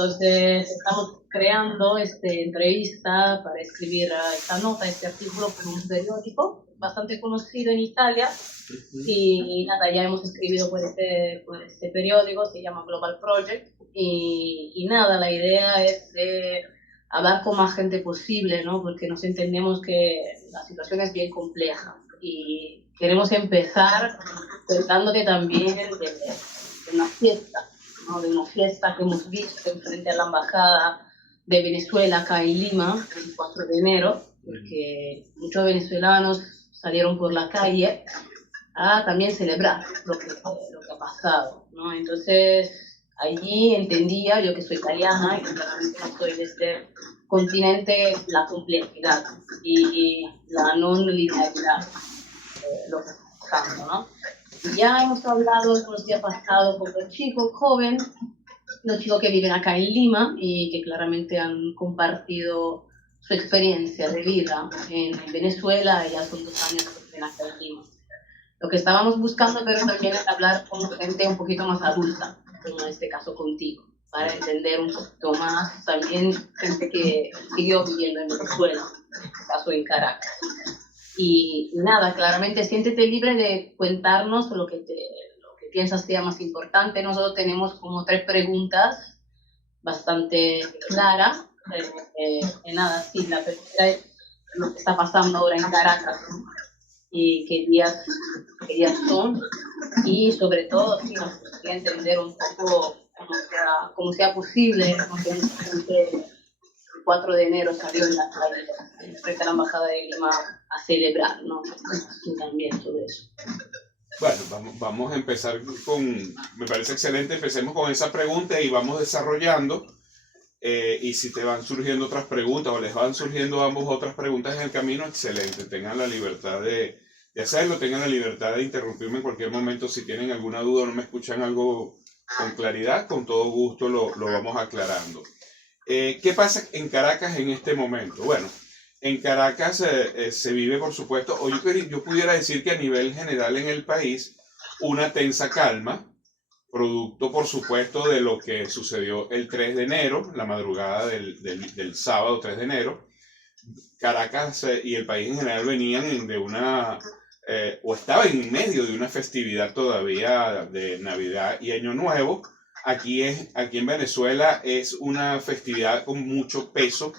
Entonces, estamos creando entrevista para escribir esta nota, este artículo para un periódico bastante conocido en Italia. Y nada, ya hemos escrito por este periódico, se llama Global Project. Y nada, la idea es de hablar con más gente posible, ¿no? Porque nos entendemos que la situación es bien compleja. Y queremos empezar contándote también de una fiesta, ¿no? De una fiesta que hemos visto frente a la embajada de Venezuela acá en Lima, el 4 de enero, porque muchos venezolanos salieron por la calle a también celebrar lo que ha pasado, ¿no? Entonces, allí entendía, yo que soy italiana y claramente no soy de este continente, la complejidad y la no linealidad de lo que está pasando, ¿no? Ya hemos hablado los días pasados con los chicos jóvenes, los chicos que viven acá en Lima y que claramente han compartido su experiencia de vida en Venezuela, ya son 2 años que viven acá en Lima. Lo que estábamos buscando, pero también es hablar con gente un poquito más adulta, como en este caso contigo, para entender un poquito más también gente que siguió viviendo en Venezuela, en este caso en Caracas. Y nada, claramente siéntete libre de contarnos lo que piensas sea más importante. Nosotros tenemos como 3 preguntas bastante claras. Nada, sí, la primera es lo que está pasando ahora en Caracas, ¿no? Y qué días son, y sobre todo sí, nos gustaría entender un poco cómo sea posible, porque mucha gente el 4 de enero salió en la calle frente a la embajada de Lima a celebrar, ¿no? Y también sobre eso. Bueno, vamos a empezar me parece excelente, empecemos con esa pregunta y vamos desarrollando, y si te van surgiendo otras preguntas o les van surgiendo a ambos otras preguntas en el camino, excelente, tengan la libertad de hacerlo, tengan la libertad de interrumpirme en cualquier momento si tienen alguna duda o no me escuchan algo con claridad, con todo gusto lo vamos aclarando. ¿Qué pasa en Caracas en este momento? Bueno, en Caracas se vive, por supuesto, o yo pudiera decir que a nivel general en el país, una tensa calma, producto, por supuesto, de lo que sucedió el 3 de enero, la madrugada del sábado 3 de enero. Caracas y el país en general venían de o estaban en medio de una festividad todavía de Navidad y Año Nuevo. Aquí en Venezuela es una festividad con mucho peso.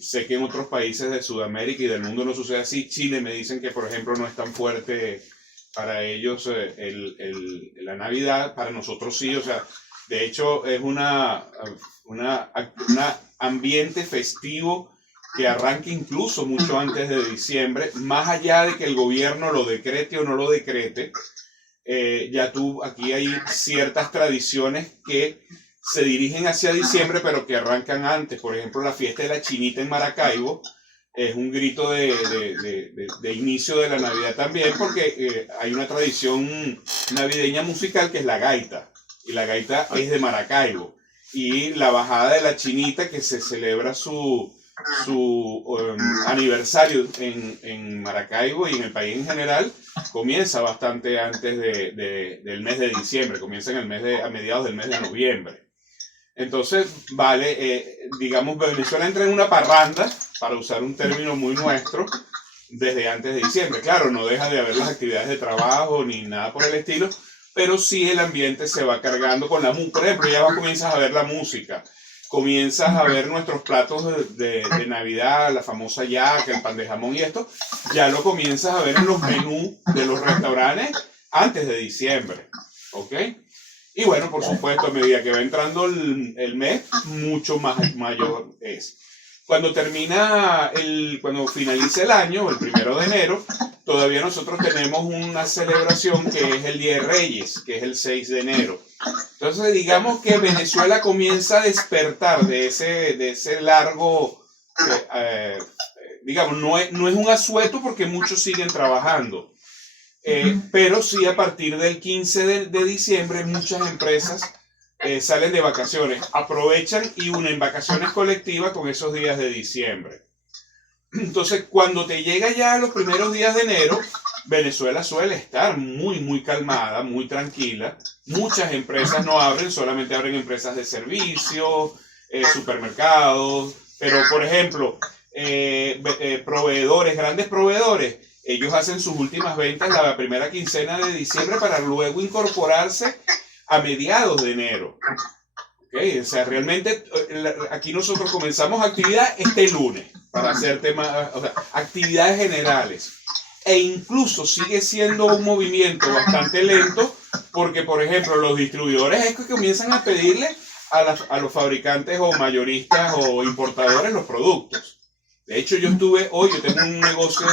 Sé que en otros países de Sudamérica y del mundo no sucede así. Chile me dicen que, por ejemplo, no es tan fuerte para ellos la Navidad. Para nosotros sí, o sea, de hecho es un ambiente festivo que arranca incluso mucho antes de diciembre, más allá de que el gobierno lo decrete o no lo decrete. Aquí hay ciertas tradiciones que se dirigen hacia diciembre, pero que arrancan antes. Por ejemplo, la fiesta de la Chinita en Maracaibo es un grito de inicio de la Navidad también, porque hay una tradición navideña musical que es la gaita, y la gaita es de Maracaibo. Y la bajada de la Chinita, que se celebra su aniversario en Maracaibo y en el país en general, comienza bastante antes del mes de diciembre, comienza a mediados del mes de noviembre. Entonces, digamos, Venezuela entra en una parranda, para usar un término muy nuestro, desde antes de diciembre. Claro, no deja de haber las actividades de trabajo ni nada por el estilo, pero sí el ambiente se va cargando con la música. Por ejemplo, ya comienzas a ver la música, comienzas a ver nuestros platos de Navidad, la famosa yaca, el pan de jamón y esto, ya lo comienzas a ver en los menús de los restaurantes antes de diciembre, ¿ok? Y bueno, por supuesto, a medida que va entrando el mes, mucho mayor es. Cuando finaliza el año, el 1 de enero, todavía nosotros tenemos una celebración que es el Día de Reyes, que es el 6 de enero. Entonces, digamos que Venezuela comienza a despertar de ese largo, digamos, no es un asueto porque muchos siguen trabajando. Pero sí, a partir del 15 de diciembre, muchas empresas salen de vacaciones, aprovechan y unen vacaciones colectivas con esos días de diciembre. Entonces, cuando te llega ya los primeros días de enero, Venezuela suele estar muy calmada, muy tranquila. Muchas empresas no abren, solamente abren empresas de servicio, supermercados, pero por ejemplo, proveedores, grandes proveedores, ellos hacen sus últimas ventas la primera quincena de diciembre para luego incorporarse a mediados de enero. ¿Okay? O sea, realmente aquí nosotros comenzamos actividad este lunes para hacer temas, o sea, actividades generales. E incluso sigue siendo un movimiento bastante lento porque, por ejemplo, los distribuidores es que comienzan a pedirle a los fabricantes o mayoristas o importadores los productos. De hecho, yo tengo un negocio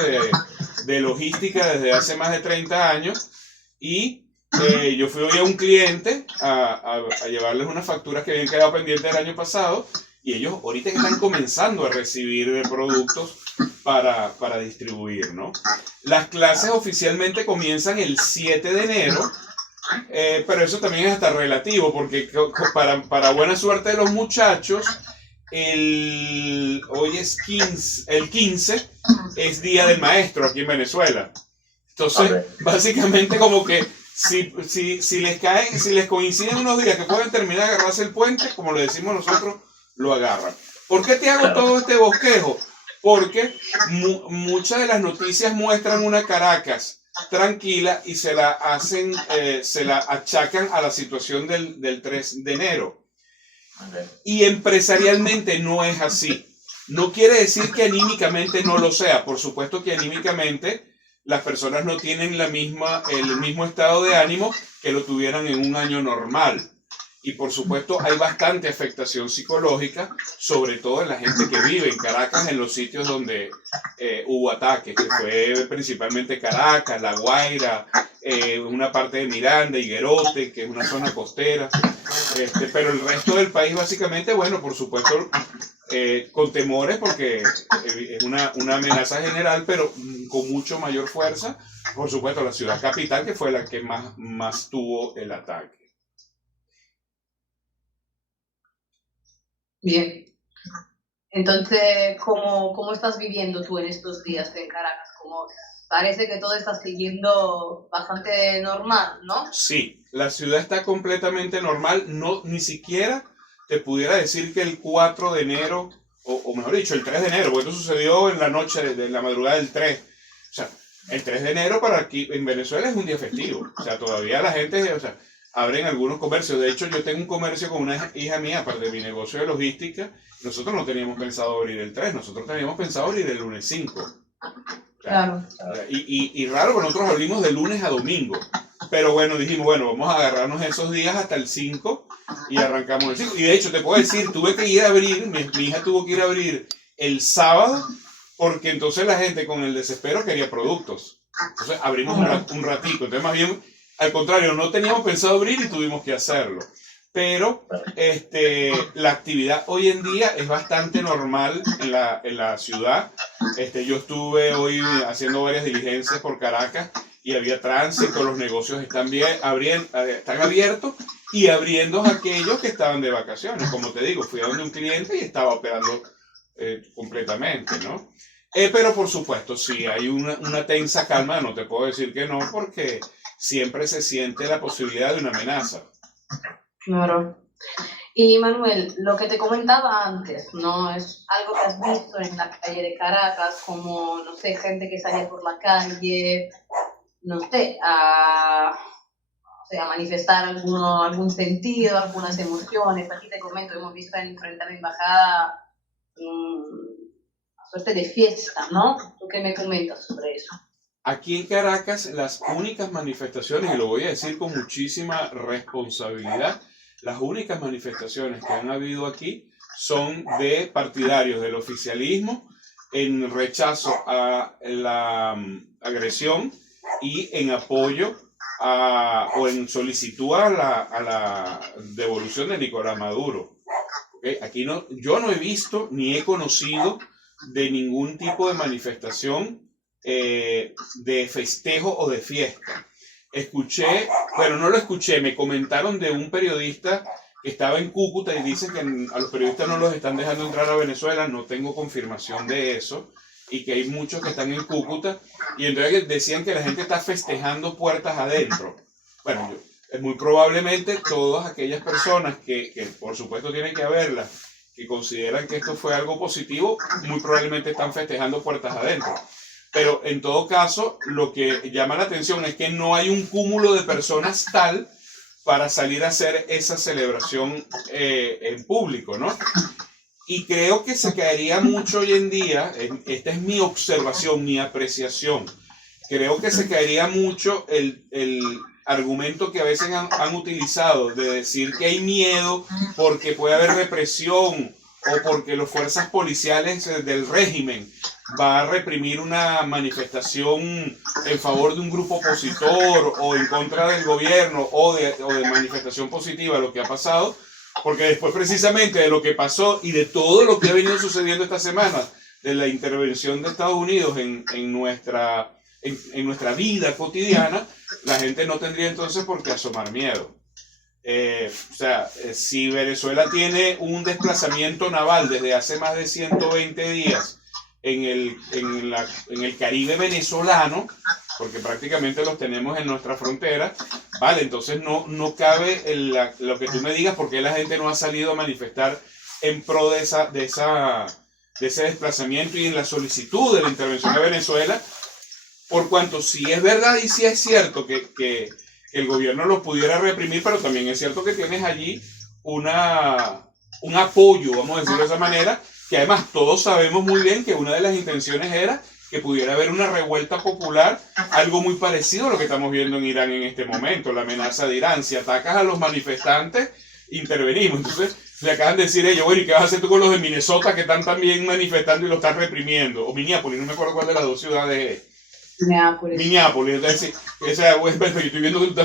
de logística desde hace más de 30 años y yo fui hoy a un cliente a llevarles unas facturas que habían quedado pendientes el año pasado y ellos ahorita están comenzando a recibir productos para distribuir, ¿no? Las clases oficialmente comienzan el 7 de enero, pero eso también es hasta relativo, porque para buena suerte de los muchachos, hoy es el 15 es Día del Maestro aquí en Venezuela. Entonces, básicamente como que si les coinciden unos días que pueden terminar de agarrarse el puente, como lo decimos nosotros, lo agarran. ¿Por qué te hago todo este bosquejo? Porque muchas de las noticias muestran una Caracas tranquila y se la achacan a la situación del 3 de enero. Y empresarialmente no es así. No quiere decir que anímicamente no lo sea. Por supuesto que anímicamente las personas no tienen el mismo estado de ánimo que lo tuvieran en un año normal. Y por supuesto hay bastante afectación psicológica, sobre todo en la gente que vive en Caracas, en los sitios donde hubo ataques, que fue principalmente Caracas, La Guaira, una parte de Miranda, Higuerote, que es una zona costera. Pero el resto del país básicamente, bueno, por supuesto, con temores porque es una amenaza general, pero con mucho mayor fuerza, por supuesto, la ciudad capital, que fue la que más tuvo el ataque. Bien. Entonces, ¿cómo estás viviendo tú en estos días en Caracas? Parece que todo está siguiendo bastante normal, ¿no? Sí, la ciudad está completamente normal. No, ni siquiera te pudiera decir que el 4 de enero, o mejor dicho, el 3 de enero, porque esto sucedió en la noche de la madrugada del 3. O sea, el 3 de enero para aquí en Venezuela es un día festivo. O sea, todavía la gente, o sea, abren algunos comercios. De hecho, yo tengo un comercio con una hija mía, aparte de mi negocio de logística. Nosotros no teníamos pensado abrir el 3, nosotros teníamos pensado abrir el lunes 5. Claro. Y raro, porque nosotros abrimos de lunes a domingo. Pero bueno, dijimos, bueno, vamos a agarrarnos esos días hasta el 5 y arrancamos el 5. Y de hecho, te puedo decir, tuve que ir a abrir, mi hija tuvo que ir a abrir el sábado, porque entonces la gente con el desespero quería productos. Entonces abrimos un ratito. Entonces, más bien, al contrario, no teníamos pensado abrir y tuvimos que hacerlo. Pero la actividad hoy en día es bastante normal en la ciudad. Yo estuve hoy haciendo varias diligencias por Caracas y había tránsito, los negocios están abiertos y abriendo aquellos que estaban de vacaciones. Como te digo, fui a donde un cliente y estaba operando completamente, ¿no? Pero por supuesto, sí, hay una tensa calma, no te puedo decir que no, porque siempre se siente la posibilidad de una amenaza. Claro. Y Manuel, lo que te comentaba antes, ¿no? Es algo que has visto en la calle de Caracas, como, no sé, gente que sale por la calle, no sé, a manifestar algún sentido, algunas emociones. Aquí te comento, hemos visto frente a la embajada una suerte de fiesta, ¿no? ¿Tú qué me comentas sobre eso? Aquí en Caracas, las únicas manifestaciones, y lo voy a decir con muchísima responsabilidad, las únicas manifestaciones que han habido aquí son de partidarios del oficialismo en rechazo a la agresión y en apoyo o en solicitud a la devolución de Nicolás Maduro. ¿Okay? Aquí yo no he visto ni he conocido de ningún tipo de manifestación de festejo o de fiesta. No lo escuché, me comentaron de un periodista que estaba en Cúcuta y dice que a los periodistas no los están dejando entrar a Venezuela, no tengo confirmación de eso. y que hay muchos que están en Cúcuta, y entonces decían que la gente está festejando puertas adentro. Bueno, muy probablemente todas aquellas personas que por supuesto tienen que haberlas, que consideran que esto fue algo positivo, muy probablemente están festejando puertas adentro. Pero en todo caso, lo que llama la atención es que no hay un cúmulo de personas tal para salir a hacer esa celebración en público, ¿no? Y creo que se caería mucho hoy en día, esta es mi observación, mi apreciación, creo que se caería mucho el argumento que a veces han utilizado de decir que hay miedo porque puede haber represión o porque las fuerzas policiales del régimen va a reprimir una manifestación en favor de un grupo opositor o en contra del gobierno o de manifestación positiva, lo que ha pasado, porque después precisamente de lo que pasó y de todo lo que ha venido sucediendo esta semana, de la intervención de Estados Unidos en nuestra vida cotidiana, la gente no tendría entonces por qué asomar miedo. Si Venezuela tiene un desplazamiento naval desde hace más de 120 días en el Caribe venezolano, porque prácticamente los tenemos en nuestra frontera, vale, entonces no cabe lo que tú me digas porque la gente no ha salido a manifestar en pro de ese desplazamiento y en la solicitud de la intervención de Venezuela, por cuanto sí es verdad y sí es cierto que el gobierno los pudiera reprimir, pero también es cierto que tienes allí un apoyo, vamos a decirlo de esa manera, que además todos sabemos muy bien que una de las intenciones era que pudiera haber una revuelta popular, algo muy parecido a lo que estamos viendo en Irán en este momento, la amenaza de Irán. Si atacas a los manifestantes, intervenimos. Entonces le acaban de decir ellos, bueno, ¿y qué vas a hacer tú con los de Minnesota que están también manifestando y lo están reprimiendo? O Minneapolis, no me acuerdo cuál de las dos ciudades es. Minneapolis, entonces, yo estoy viendo que tú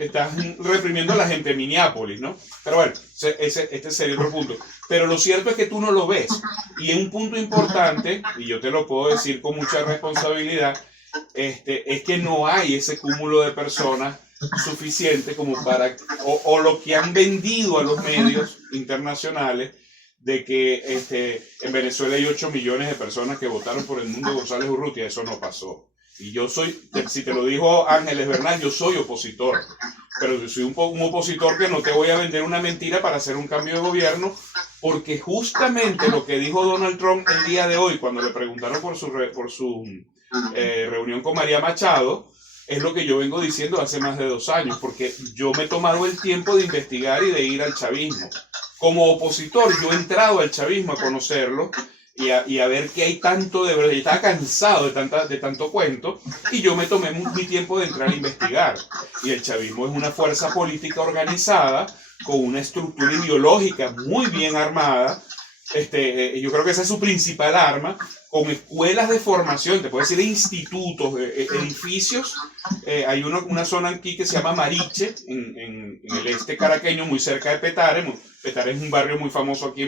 estás reprimiendo a la gente de Minneapolis, ¿no? Pero bueno, este sería otro punto. Pero lo cierto es que tú no lo ves. Y un punto importante, y yo te lo puedo decir con mucha responsabilidad, es que no hay ese cúmulo de personas suficiente como para, o lo que han vendido a los medios internacionales, de que en Venezuela hay 8 millones de personas que votaron por Edmundo González Urrutia. Eso no pasó. Y yo soy, si te lo dijo Ángeles Bernal, yo soy opositor. Pero yo soy un opositor que no te voy a vender una mentira para hacer un cambio de gobierno, porque justamente lo que dijo Donald Trump el día de hoy, cuando le preguntaron por su reunión con María Machado, es lo que yo vengo diciendo hace más de 2 años, porque yo me he tomado el tiempo de investigar y de ir al chavismo. Como opositor, yo he entrado al chavismo a conocerlo y a ver qué hay tanto de verdad. Yo estaba cansado de tanto cuento y yo me tomé mi tiempo de entrar a investigar. Y el chavismo es una fuerza política organizada con una estructura ideológica muy bien armada. Yo creo que esa es su principal arma, con escuelas de formación, te puedo decir institutos, edificios. Hay una zona aquí que se llama Mariche, en el este caraqueño, muy cerca de Petare. Petare es un barrio muy famoso aquí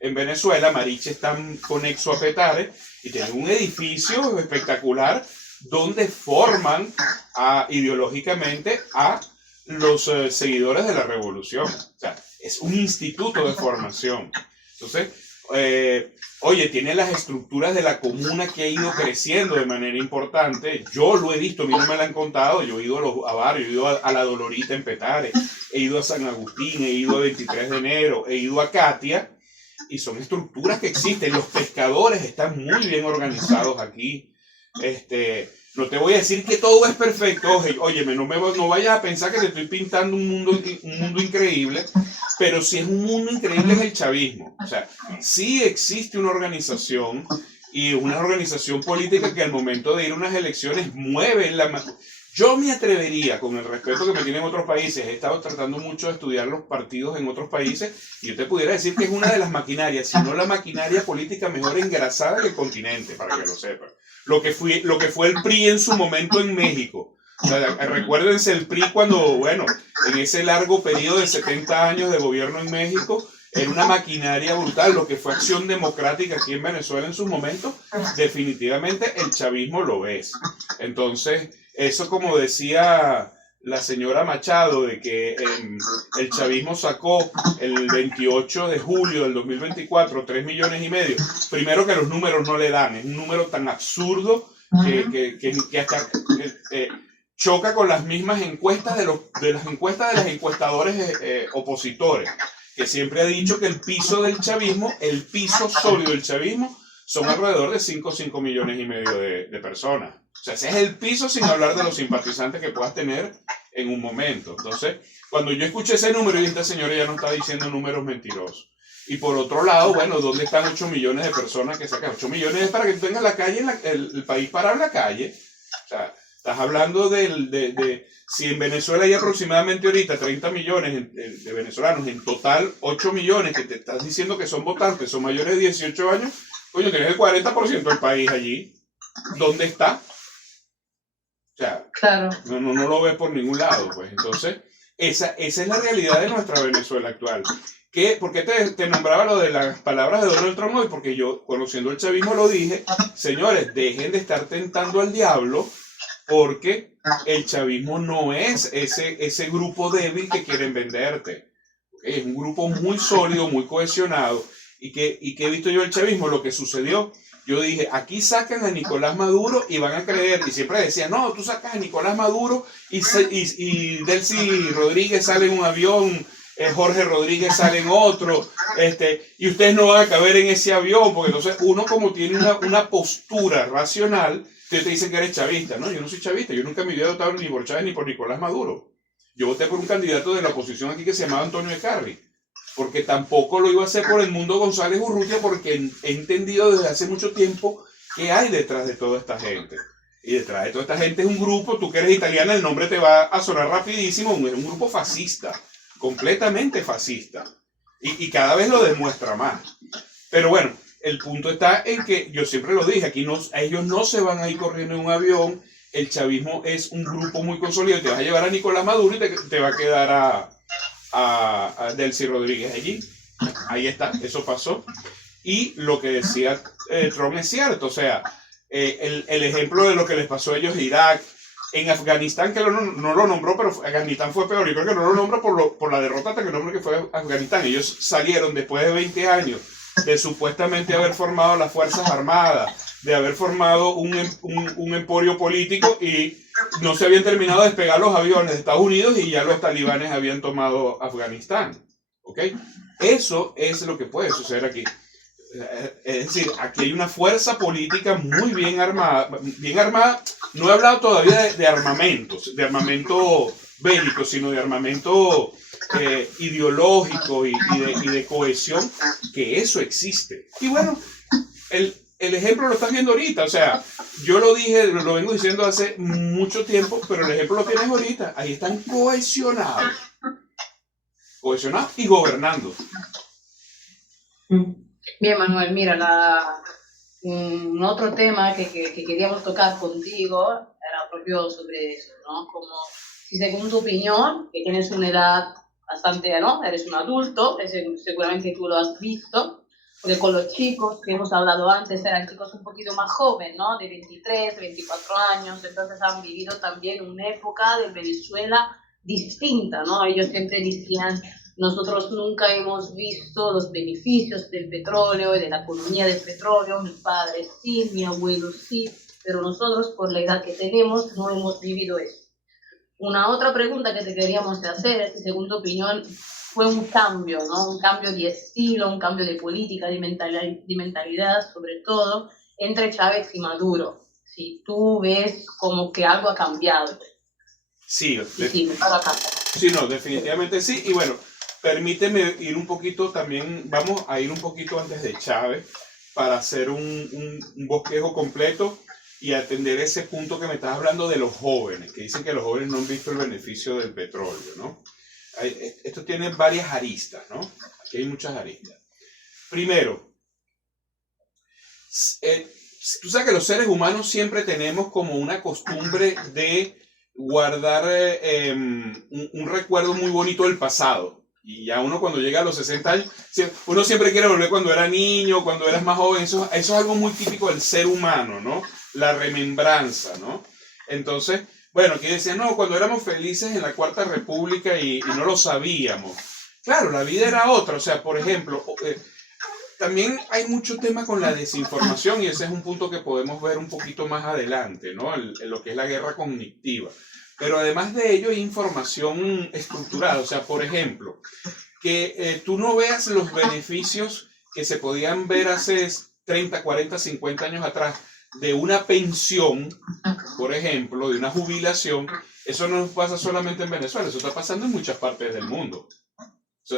en Venezuela. Mariche está conexo a Petare y tienen un edificio espectacular donde forman ideológicamente a los seguidores de la revolución. O sea, es un instituto de formación. Entonces, oye, tiene las estructuras de la comuna que ha ido creciendo de manera importante. Yo lo he visto, a mí no me lo han contado. Yo he ido a barrios, he ido a La Dolorita en Petare, he ido a San Agustín, he ido a 23 de enero, he ido a Katia, y son estructuras que existen. Los pescadores están muy bien organizados aquí. No te voy a decir que todo es perfecto. Óyeme, no vayas a pensar que te estoy pintando un mundo increíble, pero sí es un mundo increíble en el chavismo. O sea, sí existe una organización y una organización política que al momento de ir a unas elecciones mueve Yo me atrevería, con el respeto que me tienen otros países, he estado tratando mucho de estudiar los partidos en otros países, y yo te pudiera decir que es una de las maquinarias, si no la maquinaria política mejor engrasada del continente, para que lo sepan. Lo que fue el PRI en su momento en México. O sea, recuérdense el PRI cuando, bueno, en ese largo periodo de 70 años de gobierno en México, era una maquinaria brutal. Lo que fue Acción Democrática aquí en Venezuela en sus momentos, definitivamente el chavismo lo es. Entonces, eso, como decía la señora Machado de que el chavismo sacó el 28 de julio del 2024 3,5 millones, primero que los números no le dan, es un número tan absurdo que hasta choca con las mismas encuestas de las encuestas de los encuestadores opositores, que siempre ha dicho que el piso del chavismo, el piso sólido del chavismo, son alrededor de 5 millones y medio de personas. O sea, ese es el piso sin hablar de los simpatizantes que puedas tener en un momento. Entonces, cuando yo escuché ese número, y esta señora ya no está diciendo números mentirosos. Y por otro lado, bueno, ¿dónde están 8 millones de personas que sacan? 8 millones es para que tú tengas la calle, el país para la calle. O sea, estás hablando si en Venezuela hay aproximadamente ahorita 30 millones de venezolanos, en total 8 millones que te estás diciendo que son votantes, son mayores de 18 años, coño, tienes el 40% del país allí. ¿Dónde está? O sea, claro. no lo ves por ningún lado, pues. Entonces, esa es la realidad de nuestra Venezuela actual. ¿Por qué te nombraba lo de las palabras de Donald Trump hoy? Porque yo, conociendo el chavismo, lo dije, señores, dejen de estar tentando al diablo, porque el chavismo no es ese grupo débil que quieren venderte. Es un grupo muy sólido, muy cohesionado. ¿Y qué he visto yo del chavismo? Lo que sucedió, yo dije, aquí sacan a Nicolás Maduro y van a creer, y siempre decían, no, tú sacas a Nicolás Maduro y Delcy Rodríguez sale en un avión, Jorge Rodríguez sale en otro, y ustedes no van a caber en ese avión, porque entonces uno como tiene una postura racional, te dicen que eres chavista. No, yo no soy chavista, yo nunca me había votado ni por Chávez ni por Nicolás Maduro. Yo voté por un candidato de la oposición aquí que se llamaba Antonio Ecarri, porque tampoco lo iba a hacer por Edmundo González Urrutia, porque he entendido desde hace mucho tiempo qué hay detrás de toda esta gente. Y detrás de toda esta gente es un grupo, tú que eres italiana, el nombre te va a sonar rapidísimo, es un grupo fascista, completamente fascista. Y cada vez lo demuestra más. Pero bueno, el punto está en que, yo siempre lo dije, aquí ellos no se van a ir corriendo en un avión, el chavismo es un grupo muy consolidado, te vas a llevar a Nicolás Maduro y te va a quedar a Delcy Rodríguez allí. Ahí está, eso pasó. Y lo que decía Trump es cierto, o sea, el ejemplo de lo que les pasó a ellos en Irak, en Afganistán, que no lo nombró, pero Afganistán fue peor. Yo creo que no lo nombró por la derrota tan enorme que fue Afganistán. Ellos salieron después de 20 años de supuestamente haber formado las Fuerzas Armadas, de haber formado un emporio político, y no se habían terminado de despegar los aviones de Estados Unidos y ya los talibanes habían tomado Afganistán. ¿Ok? Eso es lo que puede suceder aquí. Es decir, aquí hay una fuerza política muy bien armada. Bien armada, no he hablado todavía de armamentos, de armamento bélico, sino de armamento ideológico y de cohesión, que eso existe. Y bueno, el ejemplo lo estás viendo ahorita, o sea, yo lo dije, lo vengo diciendo hace mucho tiempo, pero el ejemplo lo tienes ahorita. Ahí están cohesionados y gobernando. Bien, Manuel, mira, otro tema que queríamos tocar contigo era propio sobre eso, ¿no? Como si según tu opinión, que tienes una edad bastante, ¿no? Eres un adulto, seguramente tú lo has visto, porque con los chicos que hemos hablado antes eran chicos un poquito más jóvenes, ¿no? De 23, 24 años, entonces han vivido también una época de Venezuela distinta, ¿no? Ellos siempre decían, nosotros nunca hemos visto los beneficios del petróleo y de la economía del petróleo, mi padre sí, mi abuelo sí, pero nosotros por la edad que tenemos no hemos vivido eso. Una otra pregunta que te queríamos hacer es si según tu opinión fue un cambio, ¿no? Un cambio de estilo, un cambio de política, de mentalidad sobre todo, entre Chávez y Maduro. Si tú ves como que algo ha cambiado. Sí, Sí, no, definitivamente sí. Y bueno, permíteme ir un poquito también, vamos a ir un poquito antes de Chávez para hacer un bosquejo completo y atender ese punto que me estás hablando de los jóvenes, que dicen que los jóvenes no han visto el beneficio del petróleo, ¿no? Esto tiene varias aristas, ¿no? Aquí hay muchas aristas. Primero, tú sabes que los seres humanos siempre tenemos como una costumbre de guardar un recuerdo muy bonito del pasado. Y ya uno cuando llega a los 60 años, uno siempre quiere volver cuando era niño, cuando eras más joven. Eso es algo muy típico del ser humano, ¿no? La remembranza, ¿no? Entonces, Bueno, aquí decían, no, cuando éramos felices en la Cuarta República y no lo sabíamos. Claro, la vida era otra. O sea, por ejemplo, también hay mucho tema con la desinformación y ese es un punto que podemos ver un poquito más adelante, ¿no? Lo que es la guerra cognitiva. Pero además de ello hay información estructurada. O sea, por ejemplo, que tú no veas los beneficios que se podían ver hace 30, 40, 50 años atrás de una pensión, por ejemplo, de una jubilación. Eso no pasa solamente en Venezuela, eso está pasando en muchas partes del mundo.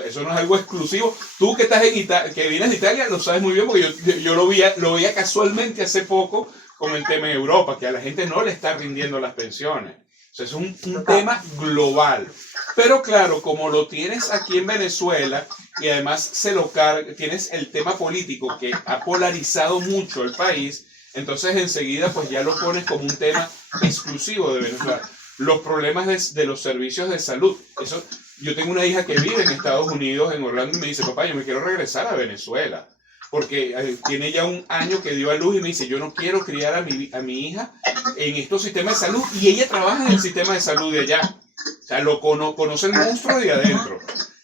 Eso no es algo exclusivo. Tú que estás que vienes de Italia lo sabes muy bien, porque yo lo veía casualmente hace poco con el tema en Europa, que a la gente no le está rindiendo las pensiones. O sea, es un tema global. Pero claro, como lo tienes aquí en Venezuela y además tienes el tema político que ha polarizado mucho el país, entonces enseguida pues ya lo pones como un tema exclusivo de Venezuela. Los problemas de los servicios de salud. Yo tengo una hija que vive en Estados Unidos, en Orlando, y me dice, papá, yo me quiero regresar a Venezuela. Porque tiene ya un año que dio a luz y me dice, yo no quiero criar a mi hija en estos sistemas de salud. Y ella trabaja en el sistema de salud de allá. O sea, conoce el monstruo de adentro.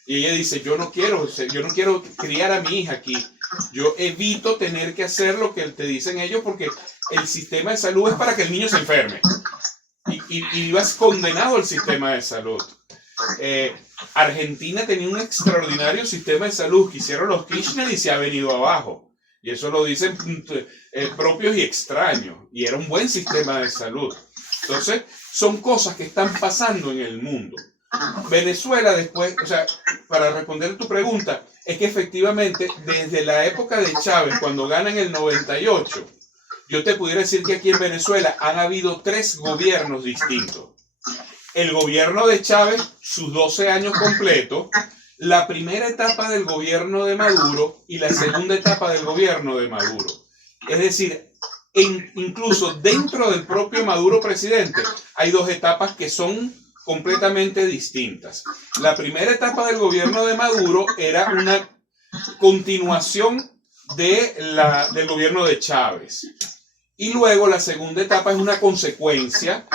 Y ella dice, yo no quiero criar a mi hija aquí. Yo evito tener que hacer lo que te dicen ellos porque el sistema de salud es para que el niño se enferme. Y vivas condenado al sistema de salud. Argentina tenía un extraordinario sistema de salud que hicieron los Kirchner y se ha venido abajo. Y eso lo dicen propios y extraños. Y era un buen sistema de salud. Entonces, son cosas que están pasando en el mundo. Venezuela después, o sea, para responder tu pregunta, es que efectivamente desde la época de Chávez, cuando ganan el 98, yo te pudiera decir que aquí en Venezuela han habido 3 gobiernos distintos. El gobierno de Chávez, sus 12 años completos, la primera etapa del gobierno de Maduro y la segunda etapa del gobierno de Maduro. Es decir, incluso dentro del propio Maduro presidente hay 2 etapas que son completamente distintas. La primera etapa del gobierno de Maduro era una continuación del gobierno de Chávez. Y luego la segunda etapa es una consecuencia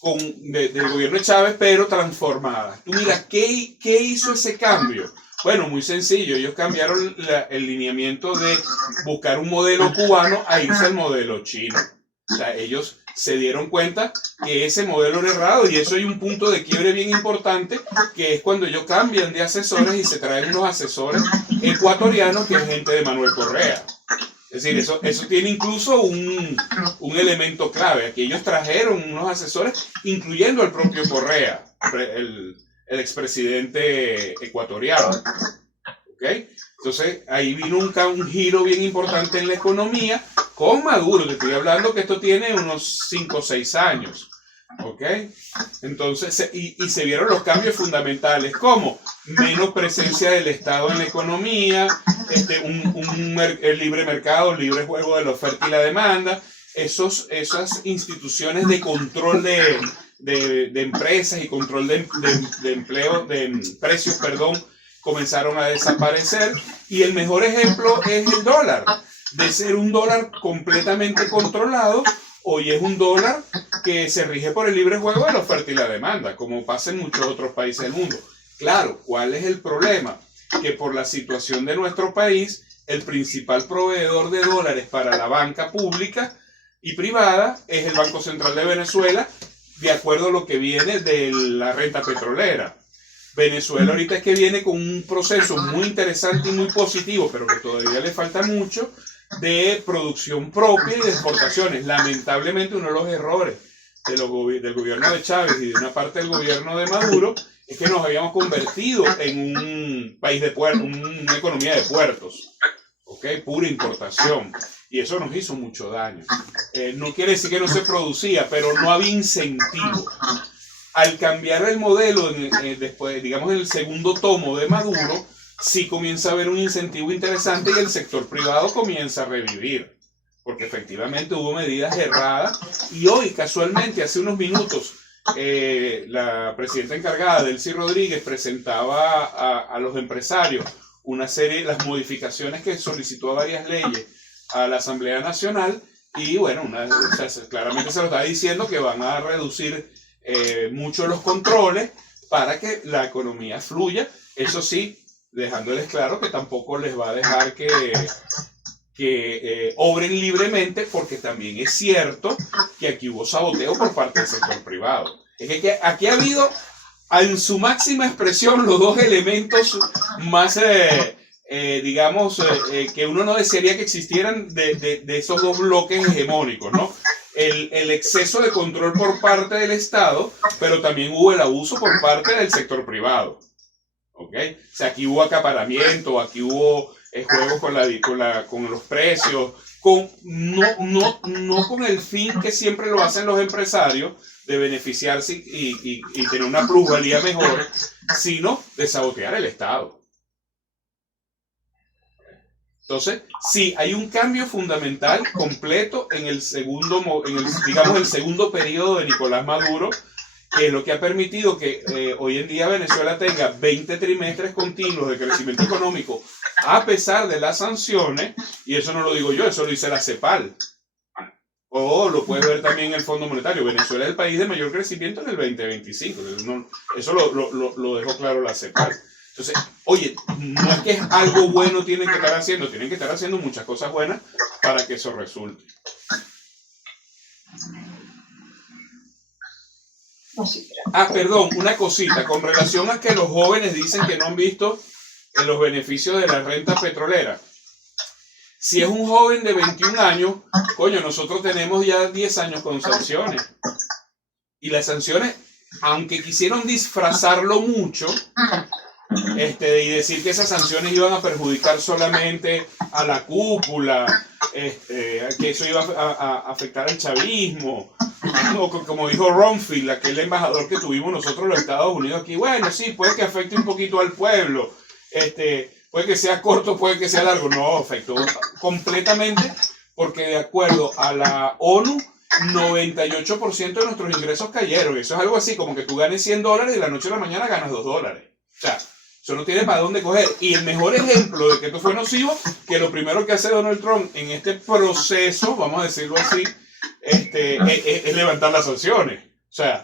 del gobierno de Chávez, pero transformada. Tú mira, ¿qué hizo ese cambio? Bueno, muy sencillo. Ellos cambiaron el lineamiento de buscar un modelo cubano a irse al modelo chino. O sea, ellos se dieron cuenta que ese modelo era errado y eso hay un punto de quiebre bien importante, que es cuando ellos cambian de asesores y se traen unos asesores ecuatorianos que es gente de Manuel Correa. Es decir, eso tiene incluso un elemento clave. Aquí ellos trajeron unos asesores, incluyendo al propio Correa, el expresidente ecuatoriano. ¿Okay? Entonces, ahí vino un giro bien importante en la economía con Maduro. Te estoy hablando que esto tiene unos 5 o 6 años. ¿Ok? Entonces, y se vieron los cambios fundamentales, como menos presencia del Estado en la economía, el libre mercado, el libre juego de la oferta y la demanda, esas instituciones de control de empresas y control de empleo, de precios, perdón, comenzaron a desaparecer. Y el mejor ejemplo es el dólar. De ser un dólar completamente controlado, hoy es un dólar que se rige por el libre juego de la oferta y la demanda, como pasa en muchos otros países del mundo. Claro, ¿cuál es el problema? Que por la situación de nuestro país, el principal proveedor de dólares para la banca pública y privada es el Banco Central de Venezuela, de acuerdo a lo que viene de la renta petrolera. Venezuela ahorita es que viene con un proceso muy interesante y muy positivo, pero que todavía le falta mucho, de producción propia y de exportaciones. Lamentablemente uno de los errores del gobierno de Chávez y de una parte del gobierno de Maduro es que nos habíamos convertido en un país de puertos, una economía de puertos, ¿okay? Pura importación, y eso nos hizo mucho daño. No quiere decir que no se producía, pero no había incentivo. Al cambiar el modelo después, digamos en el segundo tomo de Maduro, sí comienza a haber un incentivo interesante y el sector privado comienza a revivir, porque efectivamente hubo medidas erradas. Y hoy, casualmente, hace unos minutos, la presidenta encargada, Delcy Rodríguez, presentaba a los empresarios una serie, las modificaciones que solicitó a varias leyes a la Asamblea Nacional, y bueno, claramente se lo está diciendo que van a reducir mucho los controles para que la economía fluya. Eso sí, dejándoles claro que tampoco les va a dejar que obren libremente, porque también es cierto que aquí hubo saboteo por parte del sector privado. Es que aquí ha habido en su máxima expresión los dos elementos más, digamos, que uno no desearía que existieran de esos dos bloques hegemónicos, ¿no? El exceso de control por parte del Estado, pero también hubo el abuso por parte del sector privado. ¿Ok? O sea, aquí hubo acaparamiento, aquí hubo juegos con los precios, no con el fin que siempre lo hacen los empresarios, de beneficiarse y tener una plusvalía mejor, sino de sabotear el Estado. Entonces, sí, hay un cambio fundamental, completo, en el segundo periodo de Nicolás Maduro, que es lo que ha permitido que hoy en día Venezuela tenga 20 trimestres continuos de crecimiento económico, a pesar de las sanciones, y eso no lo digo yo, eso lo dice la CEPAL. O lo puedes ver también en el Fondo Monetario. Venezuela es el país de mayor crecimiento en el 2025. Eso lo dejó claro la CEPAL. Entonces, oye, no es que es algo bueno tienen que estar haciendo muchas cosas buenas para que eso resulte. Perdón, una cosita, con relación a que los jóvenes dicen que no han visto los beneficios de la renta petrolera. Si es un joven de 21 años, coño, nosotros tenemos ya 10 años con sanciones. Y las sanciones, aunque quisieron disfrazarlo mucho, y decir que esas sanciones iban a perjudicar solamente a la cúpula, que eso iba a afectar al chavismo, o como dijo Rumfield, aquel embajador que tuvimos nosotros en los Estados Unidos aquí, bueno, sí, puede que afecte un poquito al pueblo, puede que sea corto, puede que sea largo. No, afectó completamente, porque de acuerdo a la ONU, 98% de nuestros ingresos cayeron. Eso es algo así, como que tú ganes $100 y de la noche a la mañana ganas $2. O sea, eso no tiene para dónde coger. Y el mejor ejemplo de que esto fue nocivo, que lo primero que hace Donald Trump en este proceso, vamos a decirlo así, es levantar las sanciones. O sea,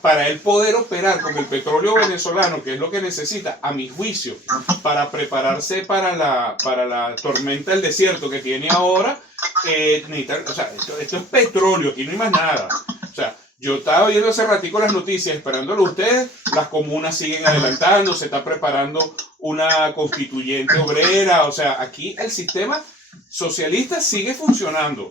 para él poder operar con el petróleo venezolano, que es lo que necesita, a mi juicio, para prepararse para la tormenta del desierto que tiene ahora, o sea, esto es petróleo, aquí no hay más nada. O sea, yo estaba viendo hace ratico las noticias, esperándolo a ustedes, las comunas siguen adelantando, se está preparando una constituyente obrera, o sea, aquí el sistema socialista sigue funcionando,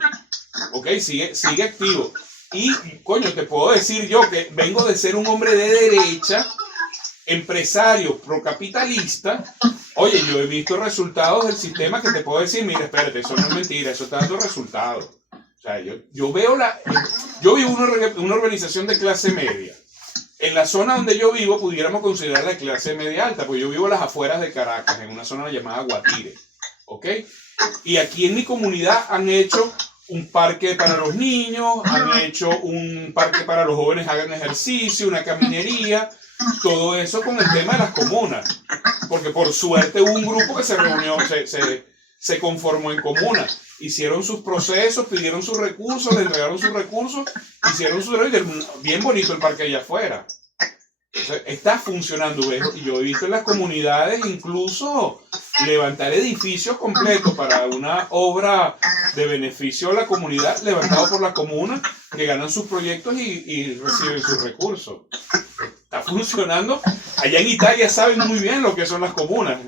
¿ok? Sigue activo. Y, coño, te puedo decir yo que vengo de ser un hombre de derecha, empresario procapitalista. Oye, yo he visto resultados del sistema que te puedo decir, mira, espérate, eso no es mentira, eso está dando resultados. O sea, yo vivo una organización de clase media. En la zona donde yo vivo pudiéramos considerar la clase media alta, porque yo vivo a las afueras de Caracas, en una zona llamada Guatire, ¿ok? Y aquí en mi comunidad han hecho un parque para los niños, han hecho un parque para los jóvenes hagan ejercicio, una caminería, todo eso con el tema de las comunas. Porque por suerte hubo un grupo que se reunió, se conformó en comunas. Hicieron sus procesos, pidieron sus recursos, le entregaron sus recursos, hicieron su bien bonito el parque allá afuera. Entonces, está funcionando, ¿ves? Y yo he visto en las comunidades incluso levantar edificios completos para una obra de beneficio a la comunidad, levantado por la comuna, que ganan sus proyectos y reciben sus recursos. Está funcionando. Allá en Italia saben muy bien lo que son las comunas.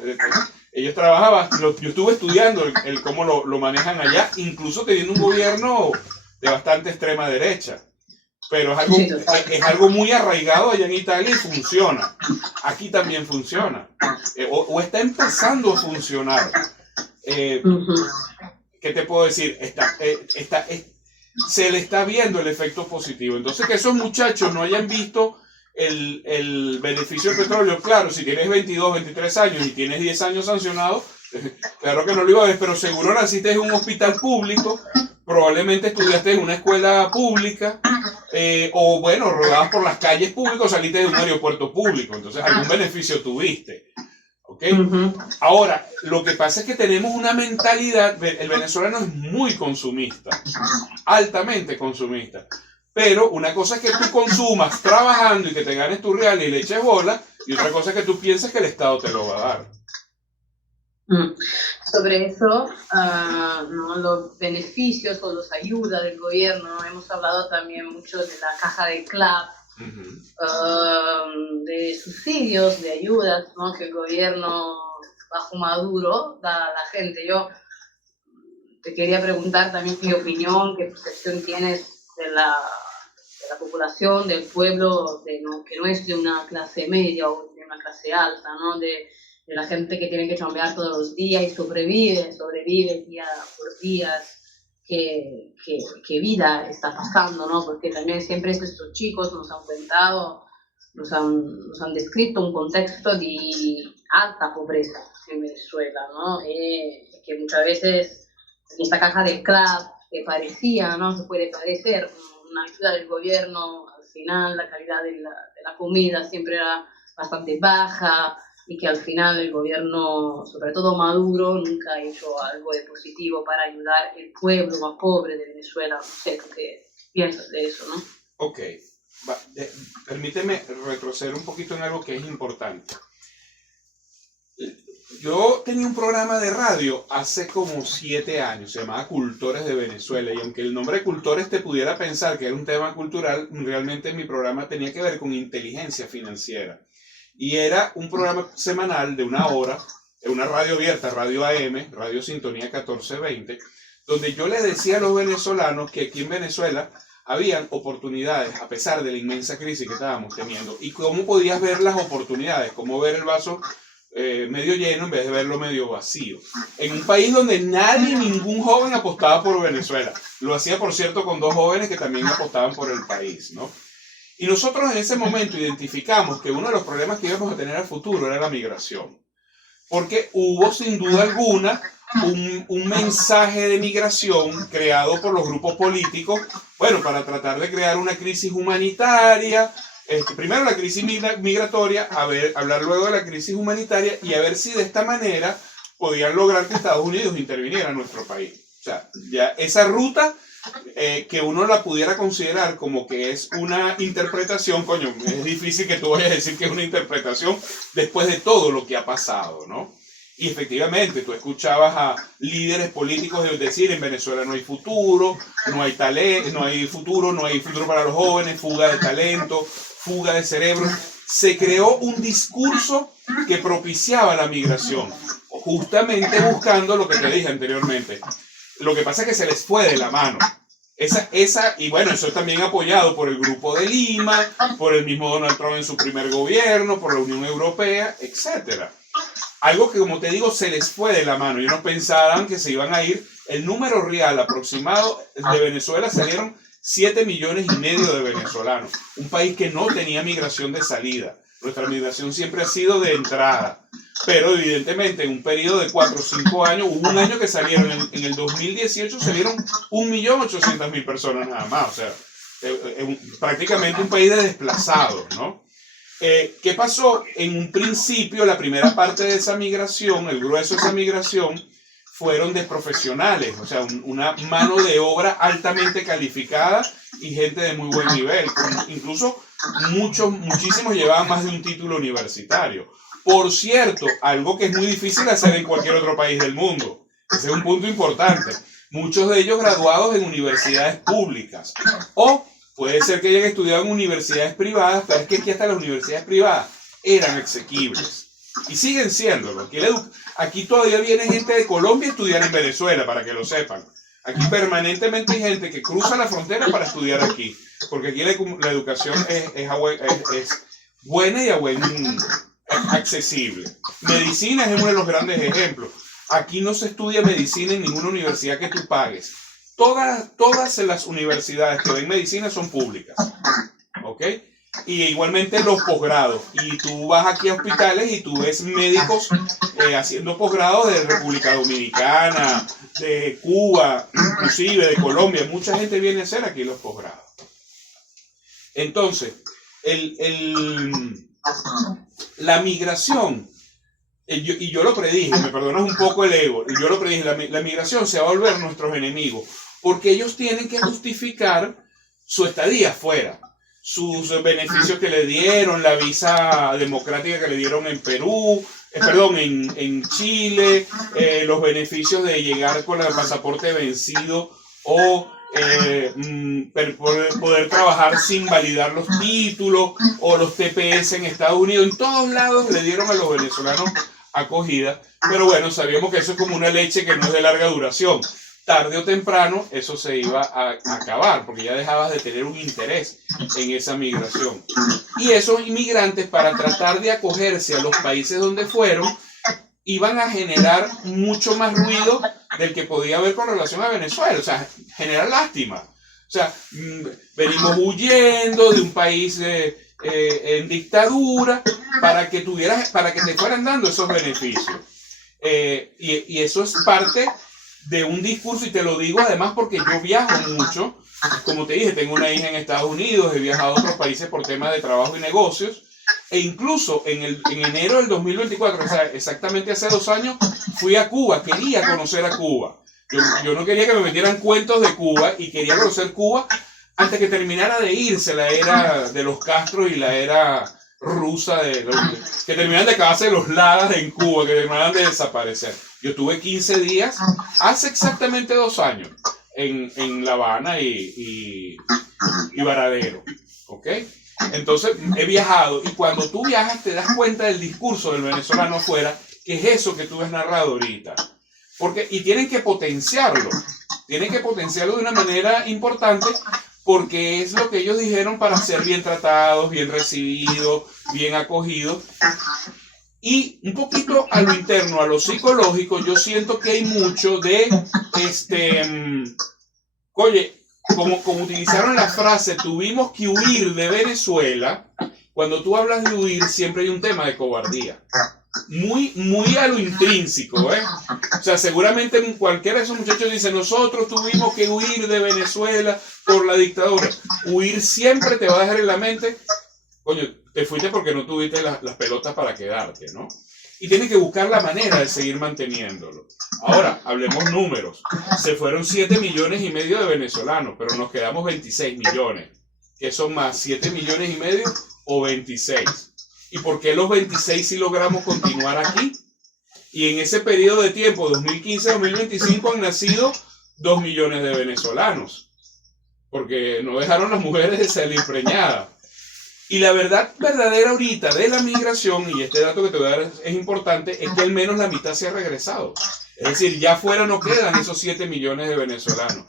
Ellos trabajaban, yo estuve estudiando el cómo lo manejan allá, incluso teniendo un gobierno de bastante extrema derecha. Pero es algo muy arraigado allá en Italia y funciona. Aquí también funciona. O está empezando a funcionar. ¿Qué te puedo decir? Se le está viendo el efecto positivo. Entonces, que esos muchachos no hayan visto el beneficio del petróleo, claro, si tienes 22, 23 años y tienes 10 años sancionado, claro que no lo iba a ver, pero seguro naciste en un hospital público, probablemente estudiaste en una escuela pública, o bueno, rodabas por las calles públicas, saliste de un aeropuerto público, entonces algún beneficio tuviste. ¿Okay? Ahora, lo que pasa es que tenemos una mentalidad, el venezolano es muy consumista, altamente consumista, Pero una cosa es que tú consumas trabajando y que te ganes tu real y le eches bola, y otra cosa es que tú piensas que el Estado te lo va a dar. Sobre eso, ¿no? Los beneficios o las ayudas del gobierno, ¿no? Hemos hablado también mucho de la caja de CLAP, de subsidios, de ayudas, ¿no? Que el gobierno bajo Maduro da a la gente. Yo te quería preguntar también qué opinión, qué percepción tienes de la población, del pueblo, ¿no? Que no es de una clase media o de una clase alta, ¿no? De la gente que tiene que chambear todos los días y sobrevive día por día. Qué vida está pasando, ¿no? Porque también siempre estos chicos nos han contado, nos han descrito un contexto de alta pobreza en Venezuela, ¿no? Que muchas veces esta caja de CLAP que parecía, ¿no? Que puede parecer una ayuda del gobierno, al final la calidad de la comida siempre era bastante baja, y que al final el gobierno, sobre todo Maduro, nunca ha hecho algo de positivo para ayudar al pueblo más pobre de Venezuela. No sé qué piensas de eso, ¿no? Ok, permíteme retroceder un poquito en algo que es importante. Yo tenía un programa de radio hace como 7 años, se llamaba Cultores de Venezuela, y aunque el nombre de Cultores te pudiera pensar que era un tema cultural, realmente mi programa tenía que ver con inteligencia financiera. Y era un programa semanal de 1 hora, en una radio abierta, Radio AM, Radio Sintonía 1420, donde yo le decía a los venezolanos que aquí en Venezuela habían oportunidades, a pesar de la inmensa crisis que estábamos teniendo. Y cómo podías ver las oportunidades, cómo ver el vaso medio lleno en vez de verlo medio vacío. En un país donde ningún joven apostaba por Venezuela. Lo hacía, por cierto, con 2 jóvenes que también apostaban por el país, ¿no? Y nosotros en ese momento identificamos que uno de los problemas que íbamos a tener al futuro era la migración. Porque hubo, sin duda alguna, un mensaje de migración creado por los grupos políticos, bueno, para tratar de crear una crisis humanitaria. Primero la crisis migratoria, hablar luego de la crisis humanitaria y a ver si de esta manera podían lograr que Estados Unidos interviniera en nuestro país. O sea, ya esa ruta que uno la pudiera considerar como que es una interpretación, coño, es difícil que tú vayas a decir que es una interpretación después de todo lo que ha pasado, ¿no? Y efectivamente, tú escuchabas a líderes políticos decir en Venezuela no hay futuro, no hay talento, no hay futuro para los jóvenes, fuga de talento, fuga de cerebros. Se creó un discurso que propiciaba la migración, justamente buscando lo que te dije anteriormente. Lo que pasa es que se les fue de la mano. Y bueno, eso es también apoyado por el Grupo de Lima, por el mismo Donald Trump en su primer gobierno, por la Unión Europea, etc. Algo que, como te digo, se les fue de la mano. Ellos no pensaban que se iban a ir. El número real aproximado de Venezuela salieron 7,5 millones de venezolanos. Un país que no tenía migración de salida. Nuestra migración siempre ha sido de entrada. Pero evidentemente en un periodo de 4 o 5 años, hubo un año que salieron, en el 2018 salieron 1.800.000 personas nada más. O sea, prácticamente un país de desplazados, ¿no? ¿Qué pasó? En un principio, la primera parte de esa migración, el grueso de esa migración, fueron de profesionales, o sea, una mano de obra altamente calificada y gente de muy buen nivel. Incluso muchísimos llevaban más de un título universitario. Por cierto, algo que es muy difícil hacer en cualquier otro país del mundo. Ese es un punto importante. Muchos de ellos graduados en universidades públicas. O puede ser que hayan estudiado en universidades privadas, pero es que aquí hasta las universidades privadas eran asequibles. Y siguen siéndolo. Aquí todavía viene gente de Colombia a estudiar en Venezuela, para que lo sepan. Aquí permanentemente hay gente que cruza la frontera para estudiar aquí. Porque aquí la educación es buena y accesible. Medicina es uno de los grandes ejemplos. Aquí no se estudia medicina en ninguna universidad que tú pagues. Todas las universidades que ven medicina son públicas. ¿Ok? Y igualmente los posgrados. Y tú vas aquí a hospitales y tú ves médicos haciendo posgrados de República Dominicana, de Cuba, inclusive de Colombia. Mucha gente viene a hacer aquí los posgrados. Entonces, la migración, y yo lo predije, me perdonas un poco el ego, yo lo predije, la migración se va a volver nuestros enemigos, porque ellos tienen que justificar su estadía fuera, sus beneficios que le dieron, la visa democrática que le dieron en Perú, en Chile, los beneficios de llegar con el pasaporte vencido o poder trabajar sin validar los títulos o los TPS en Estados Unidos. En todos lados le dieron a los venezolanos acogida, pero bueno, sabíamos que eso es como una leche que no es de larga duración. Tarde o temprano eso se iba a acabar, porque ya dejabas de tener un interés en esa migración. Y esos inmigrantes, para tratar de acogerse a los países donde fueron, iban a generar mucho más ruido del que podía haber con relación a Venezuela, o sea, generar lástima. O sea, venimos huyendo de un país en dictadura para que te fueran dando esos beneficios. Y eso es parte de un discurso, y te lo digo además porque yo viajo mucho. Como te dije, tengo una hija en Estados Unidos, he viajado a otros países por temas de trabajo y negocios, e incluso en enero del 2024, o sea, exactamente hace 2 años, fui a Cuba, quería conocer a Cuba. Yo no quería que me metieran cuentos de Cuba y quería conocer Cuba antes que terminara de irse la era de los Castro y la era rusa, que terminaran de acabarse los ladas en Cuba, que terminaran de desaparecer. Yo tuve 15 días, hace exactamente 2 años, en La Habana y Varadero, ¿ok? Entonces he viajado, y cuando tú viajas te das cuenta del discurso del venezolano afuera, que es eso que tú has narrado ahorita. Y tienen que potenciarlo de una manera importante, porque es lo que ellos dijeron para ser bien tratados, bien recibidos, bien acogidos. Y un poquito a lo interno, a lo psicológico, yo siento que hay mucho de, oye, como utilizaron la frase, tuvimos que huir de Venezuela. Cuando tú hablas de huir, siempre hay un tema de cobardía. Muy, muy a lo intrínseco, ¿eh? O sea, seguramente cualquiera de esos muchachos dice, nosotros tuvimos que huir de Venezuela por la dictadura. Huir siempre te va a dejar en la mente, coño, te fuiste porque no tuviste las pelotas para quedarte, ¿no? Y tienes que buscar la manera de seguir manteniéndolo. Ahora, hablemos números. Se fueron 7,5 millones de venezolanos, pero nos quedamos 26 millones. ¿Qué son más? 7,5 millones o 26. ¿Y por qué los 26 si logramos continuar aquí? Y en ese periodo de tiempo, 2015-2025, han nacido 2 millones de venezolanos. Porque no dejaron las mujeres de salir preñadas. Y la verdad verdadera ahorita de la migración, y este dato que te voy a dar es importante, es que al menos la mitad se ha regresado. Es decir, ya afuera no quedan esos 7 millones de venezolanos.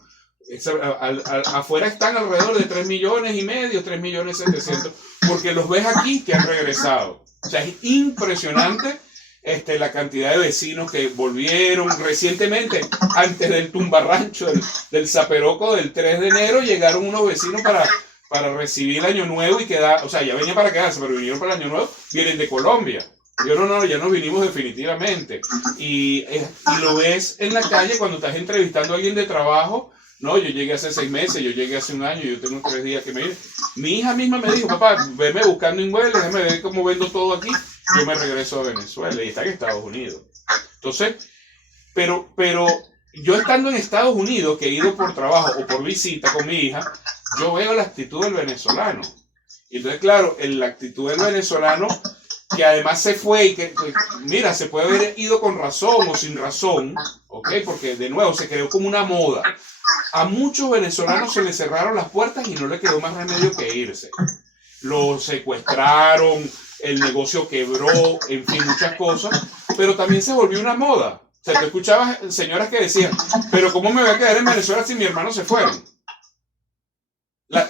Afuera están alrededor de 3,5 millones, 3,700,000, porque los ves aquí que han regresado. O sea, es impresionante la cantidad de vecinos que volvieron recientemente. Antes del tumbarrancho, del zaperoco del 3 de enero, llegaron unos vecinos para recibir el Año Nuevo y quedar, o sea, ya venían para quedarse, pero vinieron para el Año Nuevo, vienen de Colombia. Yo no, ya nos vinimos definitivamente. Y lo ves en la calle cuando estás entrevistando a alguien de trabajo. No, yo llegué hace 6 meses, yo llegué hace 1 año, yo tengo 3 días que me vine. Mi hija misma me dijo, papá, veme buscando inmuebles, déjame ver cómo vendo todo aquí. Yo me regreso a Venezuela y está en Estados Unidos. Entonces, pero yo estando en Estados Unidos, que he ido por trabajo o por visita con mi hija, yo veo la actitud del venezolano. Y entonces, claro, la actitud del venezolano, que además se fue y que, mira, se puede haber ido con razón o sin razón, ¿ok? Porque de nuevo se creó como una moda. A muchos venezolanos se les cerraron las puertas y no les quedó más remedio que irse. Los secuestraron, el negocio quebró, en fin, muchas cosas, pero también se volvió una moda. O sea, tú escuchabas señoras que decían, pero ¿cómo me voy a quedar en Venezuela si mis hermanos se fueron?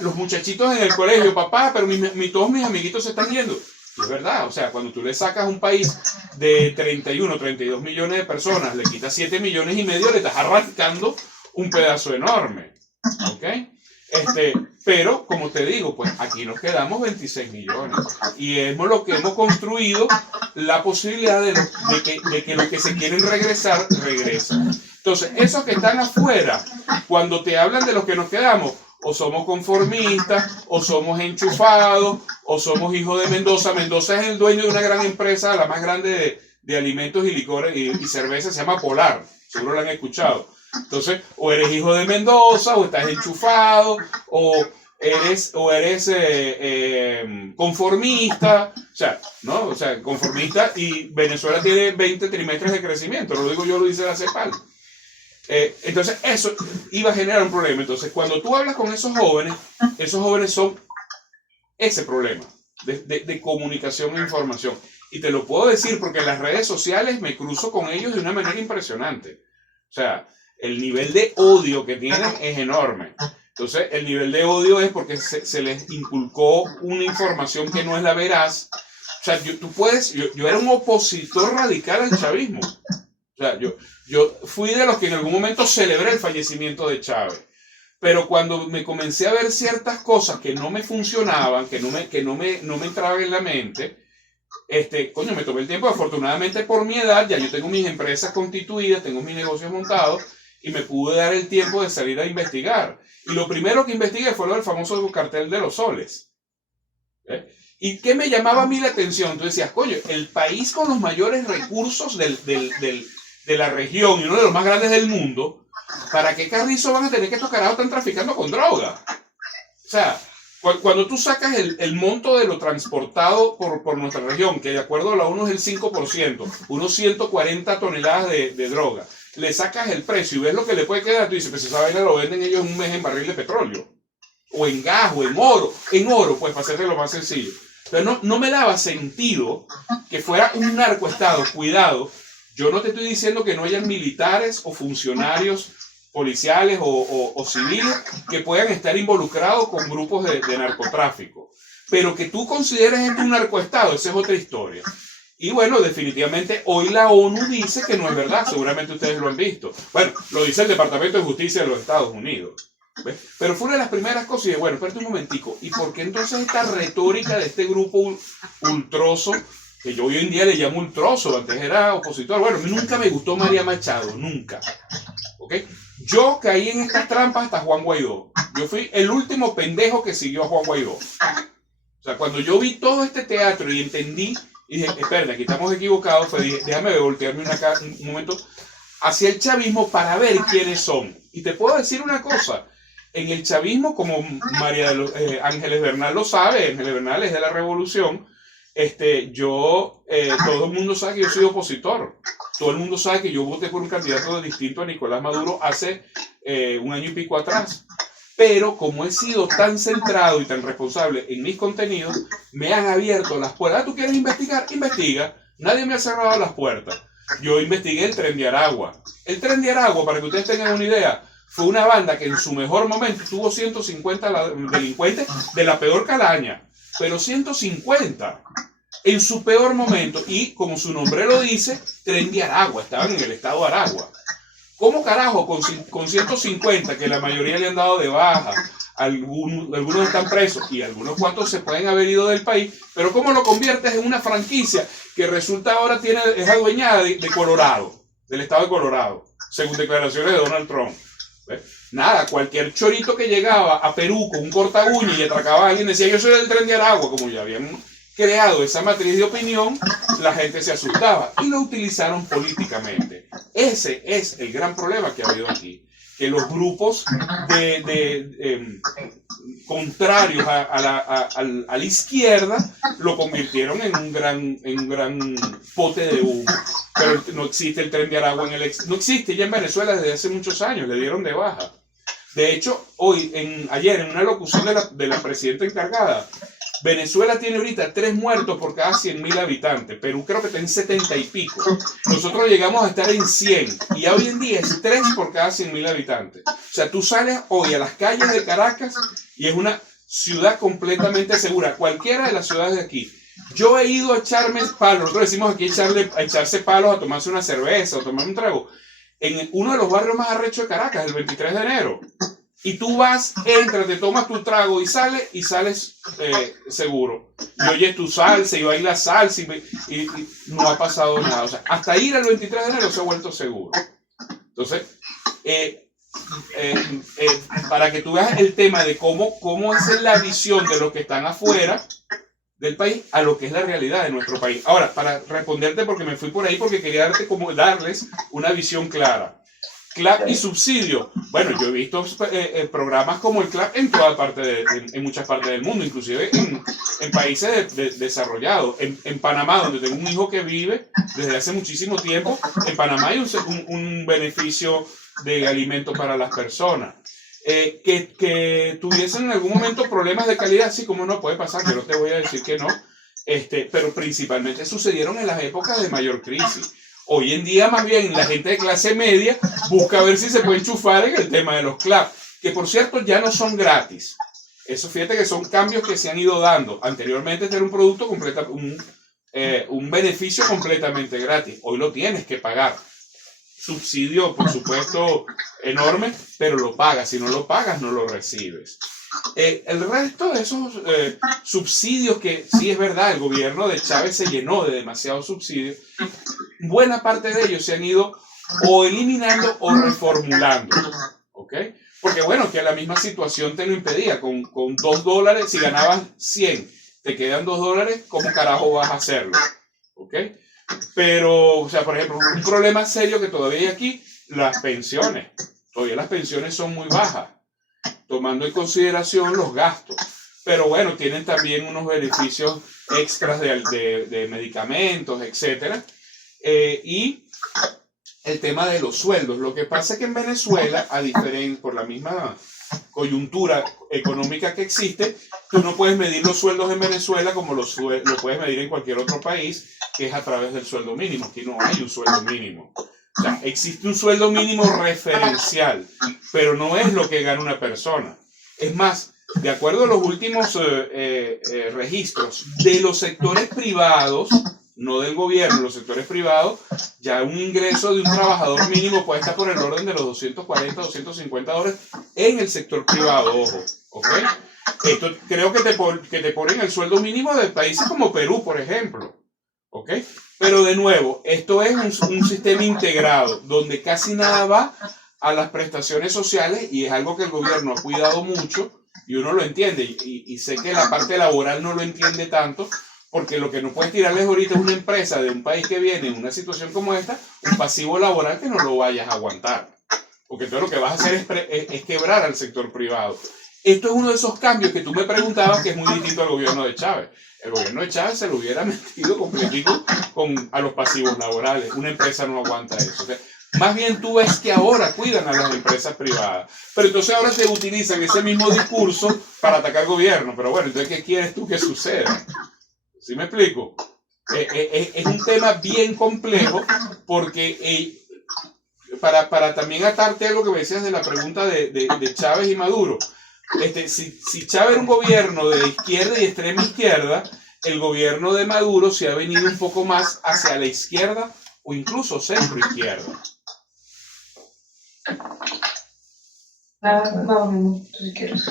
Los muchachitos en el colegio, papá, pero todos mis amiguitos se están yendo. Y es verdad, o sea, cuando tú le sacas un país de 31, 32 millones de personas, le quitas 7,5 millones, le estás arrancando un pedazo enorme. ¿Ok? Pero, como te digo, pues aquí nos quedamos 26 millones. Y es lo que hemos construido, la posibilidad de que los que se quieren regresar, regresan. Entonces, esos que están afuera, cuando te hablan de los que nos quedamos, o somos conformistas, o somos enchufados, o somos hijos de Mendoza. Mendoza es el dueño de una gran empresa, la más grande de alimentos y licores y cerveza, se llama Polar. Seguro la han escuchado. Entonces, o eres hijo de Mendoza, o estás enchufado, o eres conformista, o sea, ¿no? O sea, conformista, y Venezuela tiene 20 trimestres de crecimiento, no lo digo yo, lo dice la CEPAL. Entonces eso iba a generar un problema. Entonces cuando tú hablas con esos jóvenes son ese problema de comunicación e información. Y te lo puedo decir porque en las redes sociales me cruzo con ellos de una manera impresionante. O sea, el nivel de odio que tienen es enorme. Entonces, el nivel de odio es porque se les inculcó una información que no es la veraz. O sea, yo era un opositor radical al chavismo. O sea, yo fui de los que en algún momento celebré el fallecimiento de Chávez. Pero cuando me comencé a ver ciertas cosas que no me funcionaban, que no me entraban en la mente, coño, me tomé el tiempo. Afortunadamente por mi edad, ya yo tengo mis empresas constituidas, tengo mis negocios montados, y me pude dar el tiempo de salir a investigar. Y lo primero que investigué fue lo del famoso cartel de los soles. ¿Y qué me llamaba a mí la atención? Tú decías, coño, el país con los mayores recursos de la región y uno de los más grandes del mundo, ¿para qué carrizo van a tener que estos carajos están traficando con droga? O sea, cuando tú sacas el monto de lo transportado por nuestra región, que de acuerdo a la ONU es el 5%, unos 140 toneladas de droga, le sacas el precio y ves lo que le puede quedar, tú dices, pues esa vaina lo venden ellos en un mes en barril de petróleo, o en gas, o en oro, pues para hacerlo lo más sencillo. Pero no me daba sentido que fuera un narcoestado. Cuidado, yo no te estoy diciendo que no hayan militares o funcionarios policiales o civiles que puedan estar involucrados con grupos de narcotráfico, pero que tú consideres esto un narcoestado, esa es otra historia. Y bueno, definitivamente hoy la ONU dice que no es verdad, seguramente ustedes lo han visto. Bueno, lo dice el Departamento de Justicia de los Estados Unidos. ¿Ves? Pero fue una de las primeras cosas y dije, bueno, espérate un momentico, ¿y por qué entonces esta retórica de este grupo ultroso, que yo hoy en día le llamo ultroso, antes era opositor? Bueno, a mí nunca me gustó María Machado, nunca. ¿Ok? Yo caí en estas trampas hasta Juan Guaidó. Yo fui el último pendejo que siguió a Juan Guaidó. O sea, cuando yo vi todo este teatro y entendí, y dije, espérate, aquí estamos equivocados, pues dije, déjame voltearme un momento hacia el chavismo para ver quiénes son. Y te puedo decir una cosa, en el chavismo, como Ángeles Bernal lo sabe, Ángeles Bernal es de la revolución, todo el mundo sabe que yo soy opositor. Todo el mundo sabe que yo voté por un candidato distinto a Nicolás Maduro hace 1 año y pico atrás. Pero como he sido tan centrado y tan responsable en mis contenidos, me han abierto las puertas. ¿Tú quieres investigar? Investiga. Nadie me ha cerrado las puertas. Yo investigué el Tren de Aragua. El Tren de Aragua, para que ustedes tengan una idea, fue una banda que en su mejor momento tuvo 150 delincuentes de la peor calaña. Pero 150 en su peor momento. Y como su nombre lo dice, Tren de Aragua. Estaban en el estado de Aragua. ¿Cómo carajo con 150, que la mayoría le han dado de baja, algunos están presos y algunos cuantos se pueden haber ido del país, pero cómo lo conviertes en una franquicia que resulta ahora es adueñada de Colorado, del estado de Colorado, según declaraciones de Donald Trump? ¿Ves? Nada, cualquier chorito que llegaba a Perú con un corta uña y atracaba a alguien decía, yo soy del Tren de Aragua, como ya habían creado esa matriz de opinión, la gente se asustaba y lo utilizaron políticamente. Ese es el gran problema que ha habido aquí, que los grupos contrarios a la izquierda lo convirtieron en un gran pote de humo. Pero no existe el Tren de Aragua no existe ya en Venezuela desde hace muchos años, le dieron de baja. De hecho, ayer en una locución de la presidenta encargada, Venezuela tiene ahorita 3 muertos por cada 100.000 habitantes. Perú creo que está en 70 y pico. Nosotros llegamos a estar en 100. Y hoy en día es 3 por cada 100.000 habitantes. O sea, tú sales hoy a las calles de Caracas y es una ciudad completamente segura. Cualquiera de las ciudades de aquí. Yo he ido a echarme palos. Nosotros decimos aquí a echarse palos, a tomarse una cerveza o tomar un trago. En uno de los barrios más arrechos de Caracas, el 23 de enero. Y tú vas, entras, te tomas tu trago y sales seguro. Y oyes tu salsa y bailas salsa y no ha pasado nada. O sea, hasta ir al 23 de enero se ha vuelto seguro. Entonces, para que tú veas el tema de cómo es la visión de los que están afuera del país a lo que es la realidad de nuestro país. Ahora, para responderte, porque me fui por ahí, porque quería darles una visión clara. CLAP y subsidio. Bueno, yo he visto programas como el CLAP en toda parte en muchas partes del mundo, inclusive en países desarrollados. En Panamá, donde tengo un hijo que vive desde hace muchísimo tiempo, en Panamá hay un beneficio de alimento para las personas. Que tuviesen en algún momento problemas de calidad, sí, como no puede pasar, yo no te voy a decir que no, pero principalmente sucedieron en las épocas de mayor crisis. Hoy en día, más bien, la gente de clase media busca ver si se puede enchufar en el tema de los CLAP, que por cierto ya no son gratis. Eso, fíjate que son cambios que se han ido dando. Anteriormente era un producto un beneficio completamente gratis. Hoy lo tienes que pagar. Subsidio, por supuesto, enorme, pero lo pagas. Si no lo pagas, no lo recibes. El resto de esos subsidios, que sí es verdad, el gobierno de Chávez se llenó de demasiados subsidios, buena parte de ellos se han ido o eliminando o reformulando, ¿ok? Porque bueno, que la misma situación te lo impedía, con $2, si ganabas 100, te quedan $2, ¿cómo carajo vas a hacerlo? ¿Ok? Pero, o sea, por ejemplo, un problema serio que todavía hay aquí, las pensiones. Todavía las pensiones son muy bajas, tomando en consideración los gastos. Pero bueno, tienen también unos beneficios extras de medicamentos, etc. Y el tema de los sueldos. Lo que pasa es que en Venezuela, por la misma coyuntura económica que existe, tú no puedes medir los sueldos en Venezuela como lo puedes medir en cualquier otro país, que es a través del sueldo mínimo. Aquí no hay un sueldo mínimo. O sea, existe un sueldo mínimo referencial, pero no es lo que gana una persona. Es más, de acuerdo a los últimos registros de los sectores privados, no del gobierno, los sectores privados, ya un ingreso de un trabajador mínimo puede estar por el orden de los $240, $250 en el sector privado, ojo, ¿ok? Esto creo que te ponen el sueldo mínimo de países como Perú, por ejemplo, ¿ok? Pero de nuevo, esto es un sistema integrado, donde casi nada va a las prestaciones sociales, y es algo que el gobierno ha cuidado mucho, y uno lo entiende, y sé que la parte laboral no lo entiende tanto, porque lo que no puedes tirarles ahorita es una empresa de un país que viene en una situación como esta, un pasivo laboral que no lo vayas a aguantar. Porque todo lo que vas a hacer es quebrar al sector privado. Esto es uno de esos cambios que tú me preguntabas, que es muy distinto al gobierno de Chávez. El gobierno de Chávez se lo hubiera metido completico a los pasivos laborales. Una empresa no aguanta eso. O sea, más bien tú ves que ahora cuidan a las empresas privadas. Pero entonces ahora te utilizan ese mismo discurso para atacar al gobierno. Pero bueno, entonces, ¿qué quieres tú que suceda? ¿Sí me explico? Es un tema bien complejo, porque para también atarte a lo que me decías de la pregunta de Chávez y Maduro, si Chávez era un gobierno de izquierda y extrema izquierda, el gobierno de Maduro se ha venido un poco más hacia la izquierda o incluso centro izquierda. Si quieres.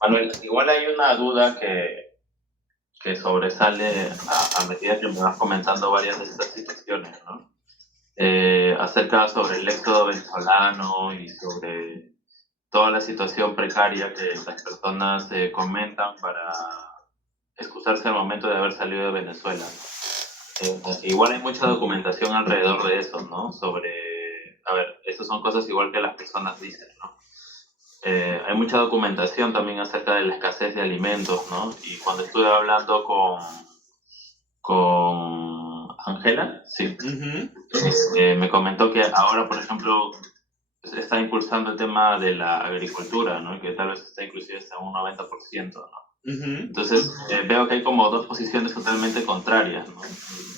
Manuel, igual hay una duda que sobresale a medida que me vas comentando varias de estas situaciones, ¿no? Acerca sobre el éxodo venezolano y sobre toda la situación precaria que las personas comentan para excusarse al momento de haber salido de Venezuela. Igual hay mucha documentación alrededor de eso, ¿no? Esas son cosas igual que las personas dicen, ¿no? Hay mucha documentación también acerca de la escasez de alimentos, ¿no? Y cuando estuve hablando con Ángela, sí, me comentó que ahora, por ejemplo, se está impulsando el tema de la agricultura, ¿no? Que tal vez está inclusive hasta un 90%, ¿no? Entonces, veo que hay como dos posiciones totalmente contrarias, ¿no?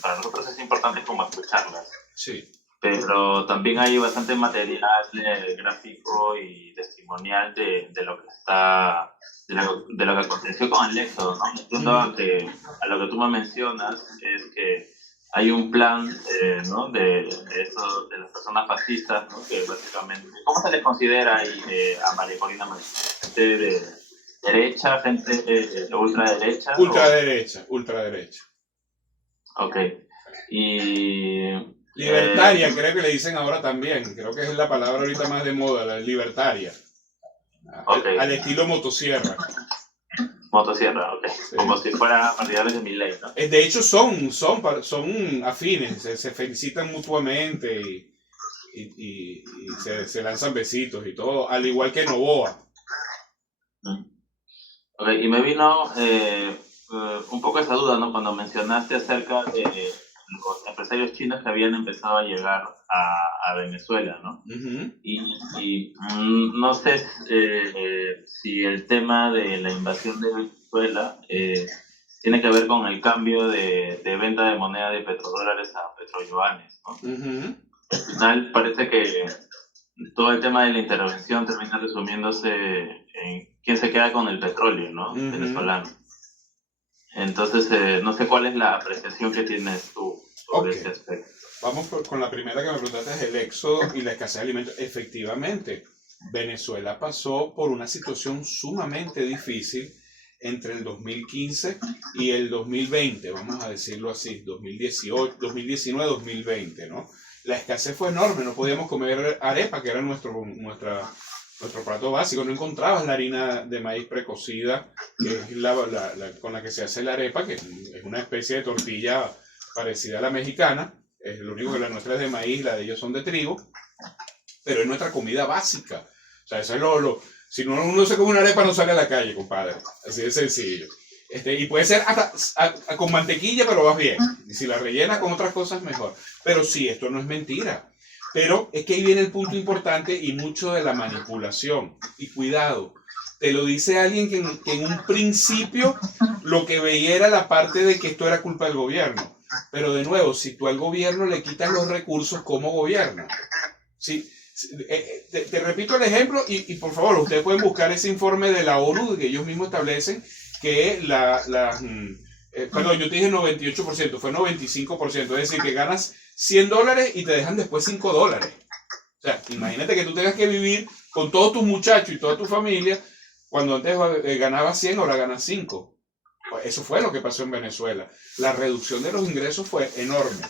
Para nosotros es importante como escucharlas. Sí. Pero también hay bastante material gráfico y testimonial de lo que de lo que aconteció con el éxodo, ¿no? Entiendo que a lo que tú me mencionas es que hay un plan, ¿no? de las personas fascistas, ¿no? Que básicamente, ¿cómo se les considera ahí a María Corina Machado? ¿Gente de derecha, gente de ultraderecha? Ultraderecha. Ok. Y libertaria, creo que le dicen ahora también. Creo que es la palabra ahorita más de moda, la libertaria. Okay. Al estilo motosierra. Motosierra, ok. Sí. Como si fuera partidarios de Milei, ¿no? De hecho, son afines, se felicitan mutuamente y se lanzan besitos y todo, al igual que Noboa. Ok, y me vino un poco esa duda, ¿no? Cuando mencionaste acerca de los empresarios chinos que habían empezado a llegar a Venezuela, ¿no? Uh-huh. Y no sé si el tema de la invasión de Venezuela tiene que ver con el cambio de venta de moneda de petrodólares a petroyuanes, ¿no? Uh-huh. Al final parece que todo el tema de la intervención termina resumiéndose en quién se queda con el petróleo, ¿no? Uh-huh. Venezolano. Entonces, no sé cuál es la apreciación que tienes tú sobre ese aspecto. Vamos con la primera que me preguntaste, el éxodo y la escasez de alimentos. Efectivamente, Venezuela pasó por una situación sumamente difícil entre el 2015 y el 2020, vamos a decirlo así, 2018, 2019, 2020, ¿no? La escasez fue enorme, no podíamos comer arepa, que era nuestro plato básico, no encontrabas la harina de maíz precocida, que es con la que se hace la arepa, que es una especie de tortilla parecida a la mexicana. Es lo único que la nuestra es de maíz, la de ellos son de trigo, pero es nuestra comida básica. O sea, eso es si no, uno se come una arepa no sale a la calle, compadre. Así de sencillo. Y puede ser hasta con mantequilla, pero vas bien. Y si la rellenas con otras cosas, mejor. Pero sí, esto no es mentira. Pero es que ahí viene el punto importante y mucho de la manipulación. Y cuidado, te lo dice alguien que en un principio lo que veía era la parte de que esto era culpa del gobierno. Pero de nuevo, si tú al gobierno le quitas los recursos, ¿cómo gobierna? ¿Sí? Te repito el ejemplo y por favor, ustedes pueden buscar ese informe de la ONU que ellos mismos establecen que perdón, yo te dije 98%, fue 95%, es decir, que ganas $100 y te dejan después $5. O sea, imagínate que tú tengas que vivir con todos tus muchachos y toda tu familia, cuando antes ganabas 100, ahora ganas 5. Eso fue lo que pasó en Venezuela. La reducción de los ingresos fue enorme.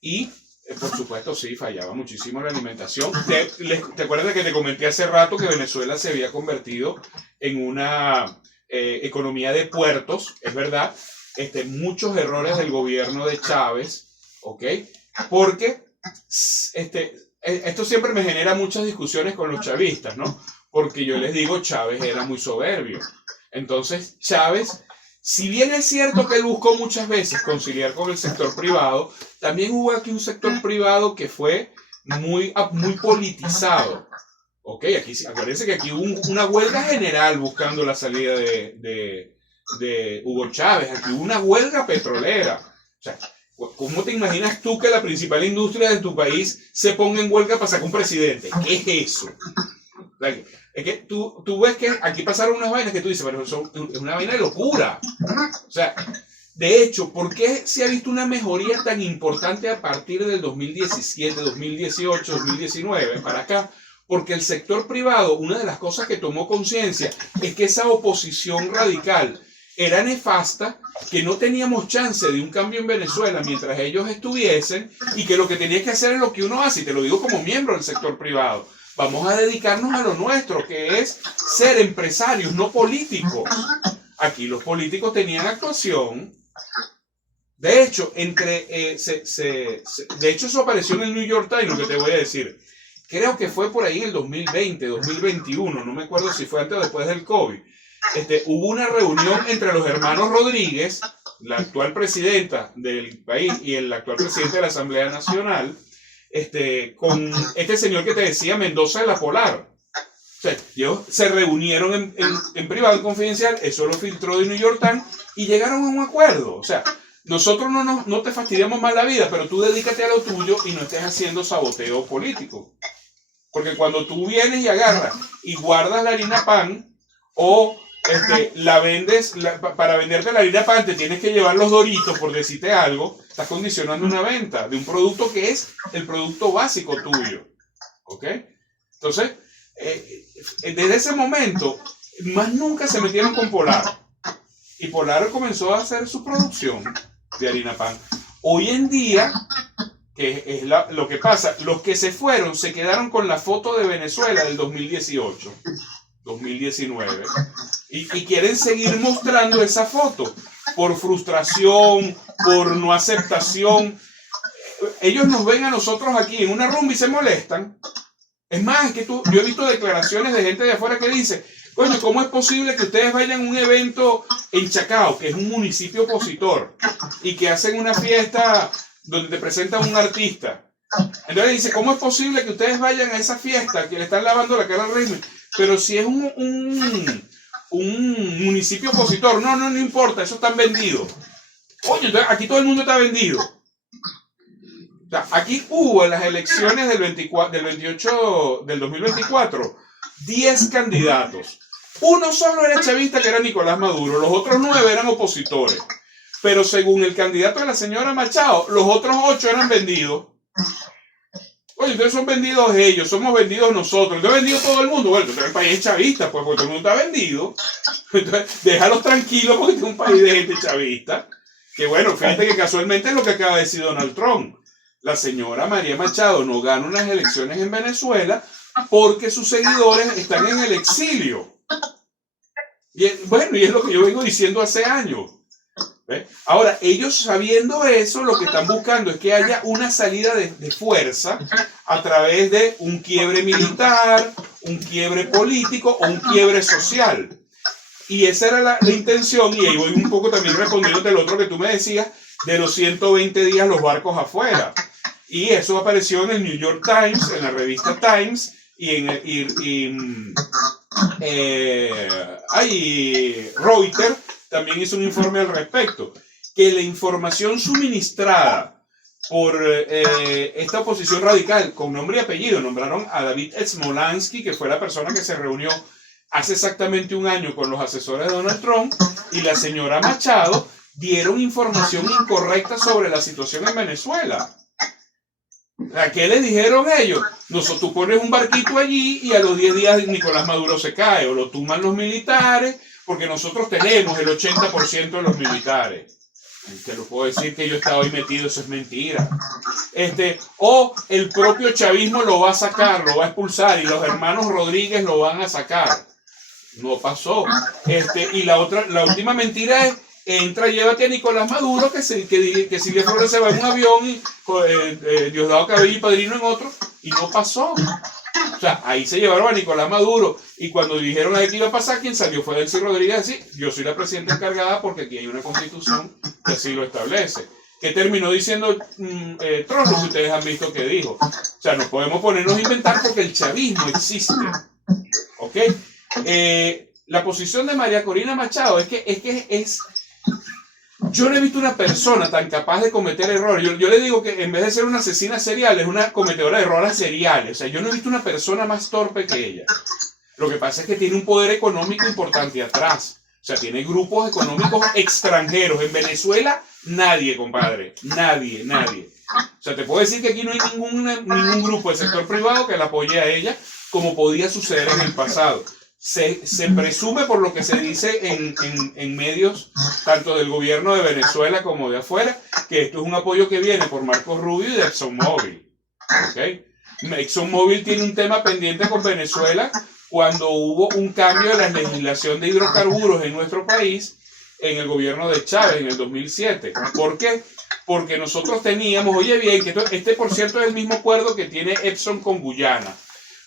Y, por supuesto, sí, fallaba muchísimo la alimentación. ¿Te acuerdas que te comenté hace rato que Venezuela se había convertido en una economía de puertos? Es verdad. Muchos errores del gobierno de Chávez, ¿ok? Porque esto siempre me genera muchas discusiones con los chavistas, ¿no? Porque yo les digo, Chávez era muy soberbio. Entonces, Chávez, si bien es cierto que él buscó muchas veces conciliar con el sector privado, también hubo aquí un sector privado que fue muy politizado. Ok, acuérdense que aquí hubo una huelga general buscando la salida de Hugo Chávez. Aquí hubo una huelga petrolera. O sea, ¿cómo te imaginas tú que la principal industria de tu país se ponga en huelga para sacar un presidente? ¿Qué es eso? O sea, es que tú ves que aquí pasaron unas vainas que tú dices, pero eso es una vaina de locura. O sea, de hecho, ¿por qué se ha visto una mejoría tan importante a partir del 2017, 2018, 2019 para acá? Porque el sector privado, una de las cosas que tomó conciencia es que esa oposición radical era nefasta, que no teníamos chance de un cambio en Venezuela mientras ellos estuviesen y que lo que tenía que hacer es lo que uno hace, y te lo digo como miembro del sector privado. Vamos a dedicarnos a lo nuestro, que es ser empresarios, no políticos. Aquí los políticos tenían actuación. De hecho, de hecho eso apareció en el New York Times, lo que te voy a decir. Creo que fue por ahí en el 2020, 2021, no me acuerdo si fue antes o después del COVID. Hubo una reunión entre los hermanos Rodríguez, la actual presidenta del país y el actual presidente de la Asamblea Nacional, con este señor que te decía, Mendoza de la Polar. O sea, ellos se reunieron en privado y confidencial, eso lo filtró de New York Times y llegaron a un acuerdo. O sea, nosotros no te fastidiamos más la vida, pero tú dedícate a lo tuyo y no estés haciendo saboteo político. Porque cuando tú vienes y agarras y guardas la harina pan o la vendes, para venderte la harina pan te tienes que llevar los Doritos, por decirte algo, estás condicionando una venta de un producto que es el producto básico tuyo. ¿Ok? Entonces, desde ese momento, más nunca se metieron con Polar. Y Polar comenzó a hacer su producción de harina pan. Hoy en día, que es lo que pasa, los que se fueron se quedaron con la foto de Venezuela del 2018, 2019. Y quieren seguir mostrando esa foto por frustración, por no aceptación. Ellos nos ven a nosotros aquí en una rumba y se molestan. Es más, yo he visto declaraciones de gente de afuera que dice, coño, ¿cómo es posible que ustedes vayan a un evento en Chacao, que es un municipio opositor, y que hacen una fiesta donde te presentan un artista? Entonces dice, ¿cómo es posible que ustedes vayan a esa fiesta que le están lavando la cara al régimen? Pero si es un municipio opositor, no importa, eso está vendido. Coño, entonces aquí todo el mundo está vendido. O sea, aquí hubo en las elecciones del 2024, 10 candidatos. Uno solo era chavista, que era Nicolás Maduro, los otros 9 eran opositores. Pero según el candidato de la señora Machado, los otros 8 eran vendidos. Oye, entonces son vendidos ellos, somos vendidos nosotros. Entonces vendido todo el mundo. Bueno, entonces el país es chavista, pues porque todo el mundo está vendido. Entonces déjalos tranquilos porque es un país de gente chavista. Que bueno, fíjate que casualmente es lo que acaba de decir Donald Trump. La señora María Machado no gana unas elecciones en Venezuela porque sus seguidores están en el exilio. Y bueno, y es lo que yo vengo diciendo hace años. ¿Ve? Ahora, ellos sabiendo eso, lo que están buscando es que haya una salida de fuerza a través de un quiebre militar, un quiebre político o un quiebre social. Y esa era la intención, y ahí voy un poco también respondiendo del otro que tú me decías, de los 120 días los barcos afuera. Y eso apareció en el New York Times, en la revista Times, Reuters también hizo un informe al respecto, que la información suministrada por esta oposición radical, con nombre y apellido, nombraron a David Smolansky, que fue la persona que se reunió hace exactamente un año con los asesores de Donald Trump, y la señora Machado, dieron información incorrecta sobre la situación en Venezuela. ¿A qué les dijeron ellos? Tú pones un barquito allí y a los 10 días Nicolás Maduro se cae, o lo tumban los militares, porque nosotros tenemos el 80% de los militares. Te lo puedo decir que yo estaba ahí metido, eso es mentira. O el propio chavismo lo va a sacar, lo va a expulsar, y los hermanos Rodríguez lo van a sacar. No pasó. Y la última mentira es, entra, llévate a Nicolás Maduro, que Silvia Flores se va en un avión, y Diosdado Cabello y Padrino en otro, y no pasó. O sea, ahí se llevaron a Nicolás Maduro, y cuando dijeron a qué iba a pasar, quien salió fue Delcy Rodríguez a decir, yo soy la presidenta encargada porque aquí hay una constitución que así lo establece. ¿Qué terminó diciendo Trump? Lo que ustedes han visto que dijo. O sea, no podemos ponernos a inventar porque el chavismo existe. ¿Ok? La posición de María Corina Machado es que yo no he visto una persona tan capaz de cometer errores. Yo le digo que en vez de ser una asesina serial, es una cometedora de errores seriales. O sea, yo no he visto una persona más torpe que ella. Lo que pasa es que tiene un poder económico importante atrás. O sea, tiene grupos económicos extranjeros. En Venezuela, nadie, compadre. Nadie. O sea, te puedo decir que aquí no hay ningún grupo del sector privado que la apoye a ella, como podía suceder en el pasado. Se presume por lo que se dice en medios, tanto del gobierno de Venezuela como de afuera, que esto es un apoyo que viene por Marcos Rubio y de ExxonMobil. ¿Okay? ExxonMobil tiene un tema pendiente con Venezuela cuando hubo un cambio de la legislación de hidrocarburos en nuestro país en el gobierno de Chávez en el 2007. ¿Por qué? Porque nosotros teníamos, oye bien, que por cierto es el mismo acuerdo que tiene Exxon con Guyana.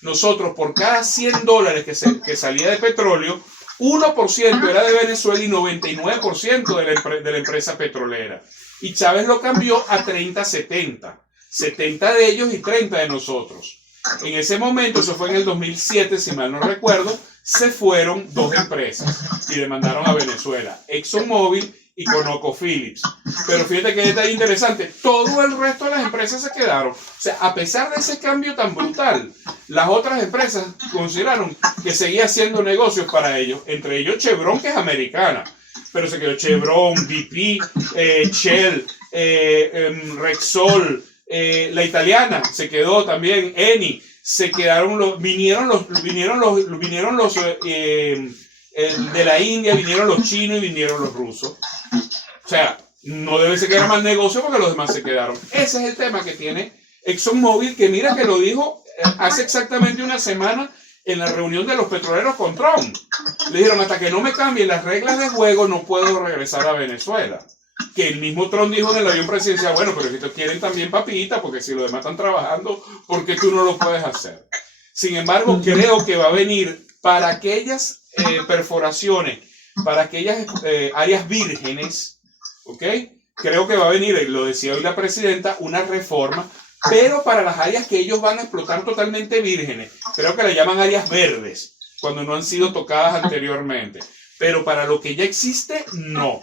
Nosotros, por cada $100 que salía de petróleo, 1% era de Venezuela y 99% de la empresa petrolera. Y Chávez lo cambió a 30-70. 70 de ellos y 30 de nosotros. En ese momento, eso fue en el 2007, si mal no recuerdo, se fueron 2 empresas y demandaron a Venezuela, ExxonMobil y ConocoPhillips. Pero fíjate que detalle interesante, todo el resto de las empresas se quedaron. O sea, a pesar de ese cambio tan brutal, las otras empresas consideraron que seguía haciendo negocios para ellos, entre ellos Chevron, que es americana, pero se quedó Chevron, BP, Shell, Rexol, la italiana se quedó también, Eni, se quedaron vinieron los de la India, vinieron los chinos y vinieron los rusos. O sea, no debe ser que era más negocio porque los demás se quedaron. Ese es el tema que tiene ExxonMobil, que mira que lo dijo hace exactamente una semana en la reunión de los petroleros con Trump. Le dijeron, hasta que no me cambien las reglas de juego, no puedo regresar a Venezuela. Que el mismo Trump dijo en el avión presidencial, bueno, pero si estos quieren también papita, porque si los demás están trabajando, ¿por qué tú no lo puedes hacer? Sin embargo, creo que va a venir para aquellas perforaciones, para aquellas áreas vírgenes, ¿ok? Creo que va a venir, lo decía hoy la presidenta, una reforma, pero para las áreas que ellos van a explotar totalmente vírgenes, creo que le llaman áreas verdes, cuando no han sido tocadas anteriormente. Pero para lo que ya existe, no.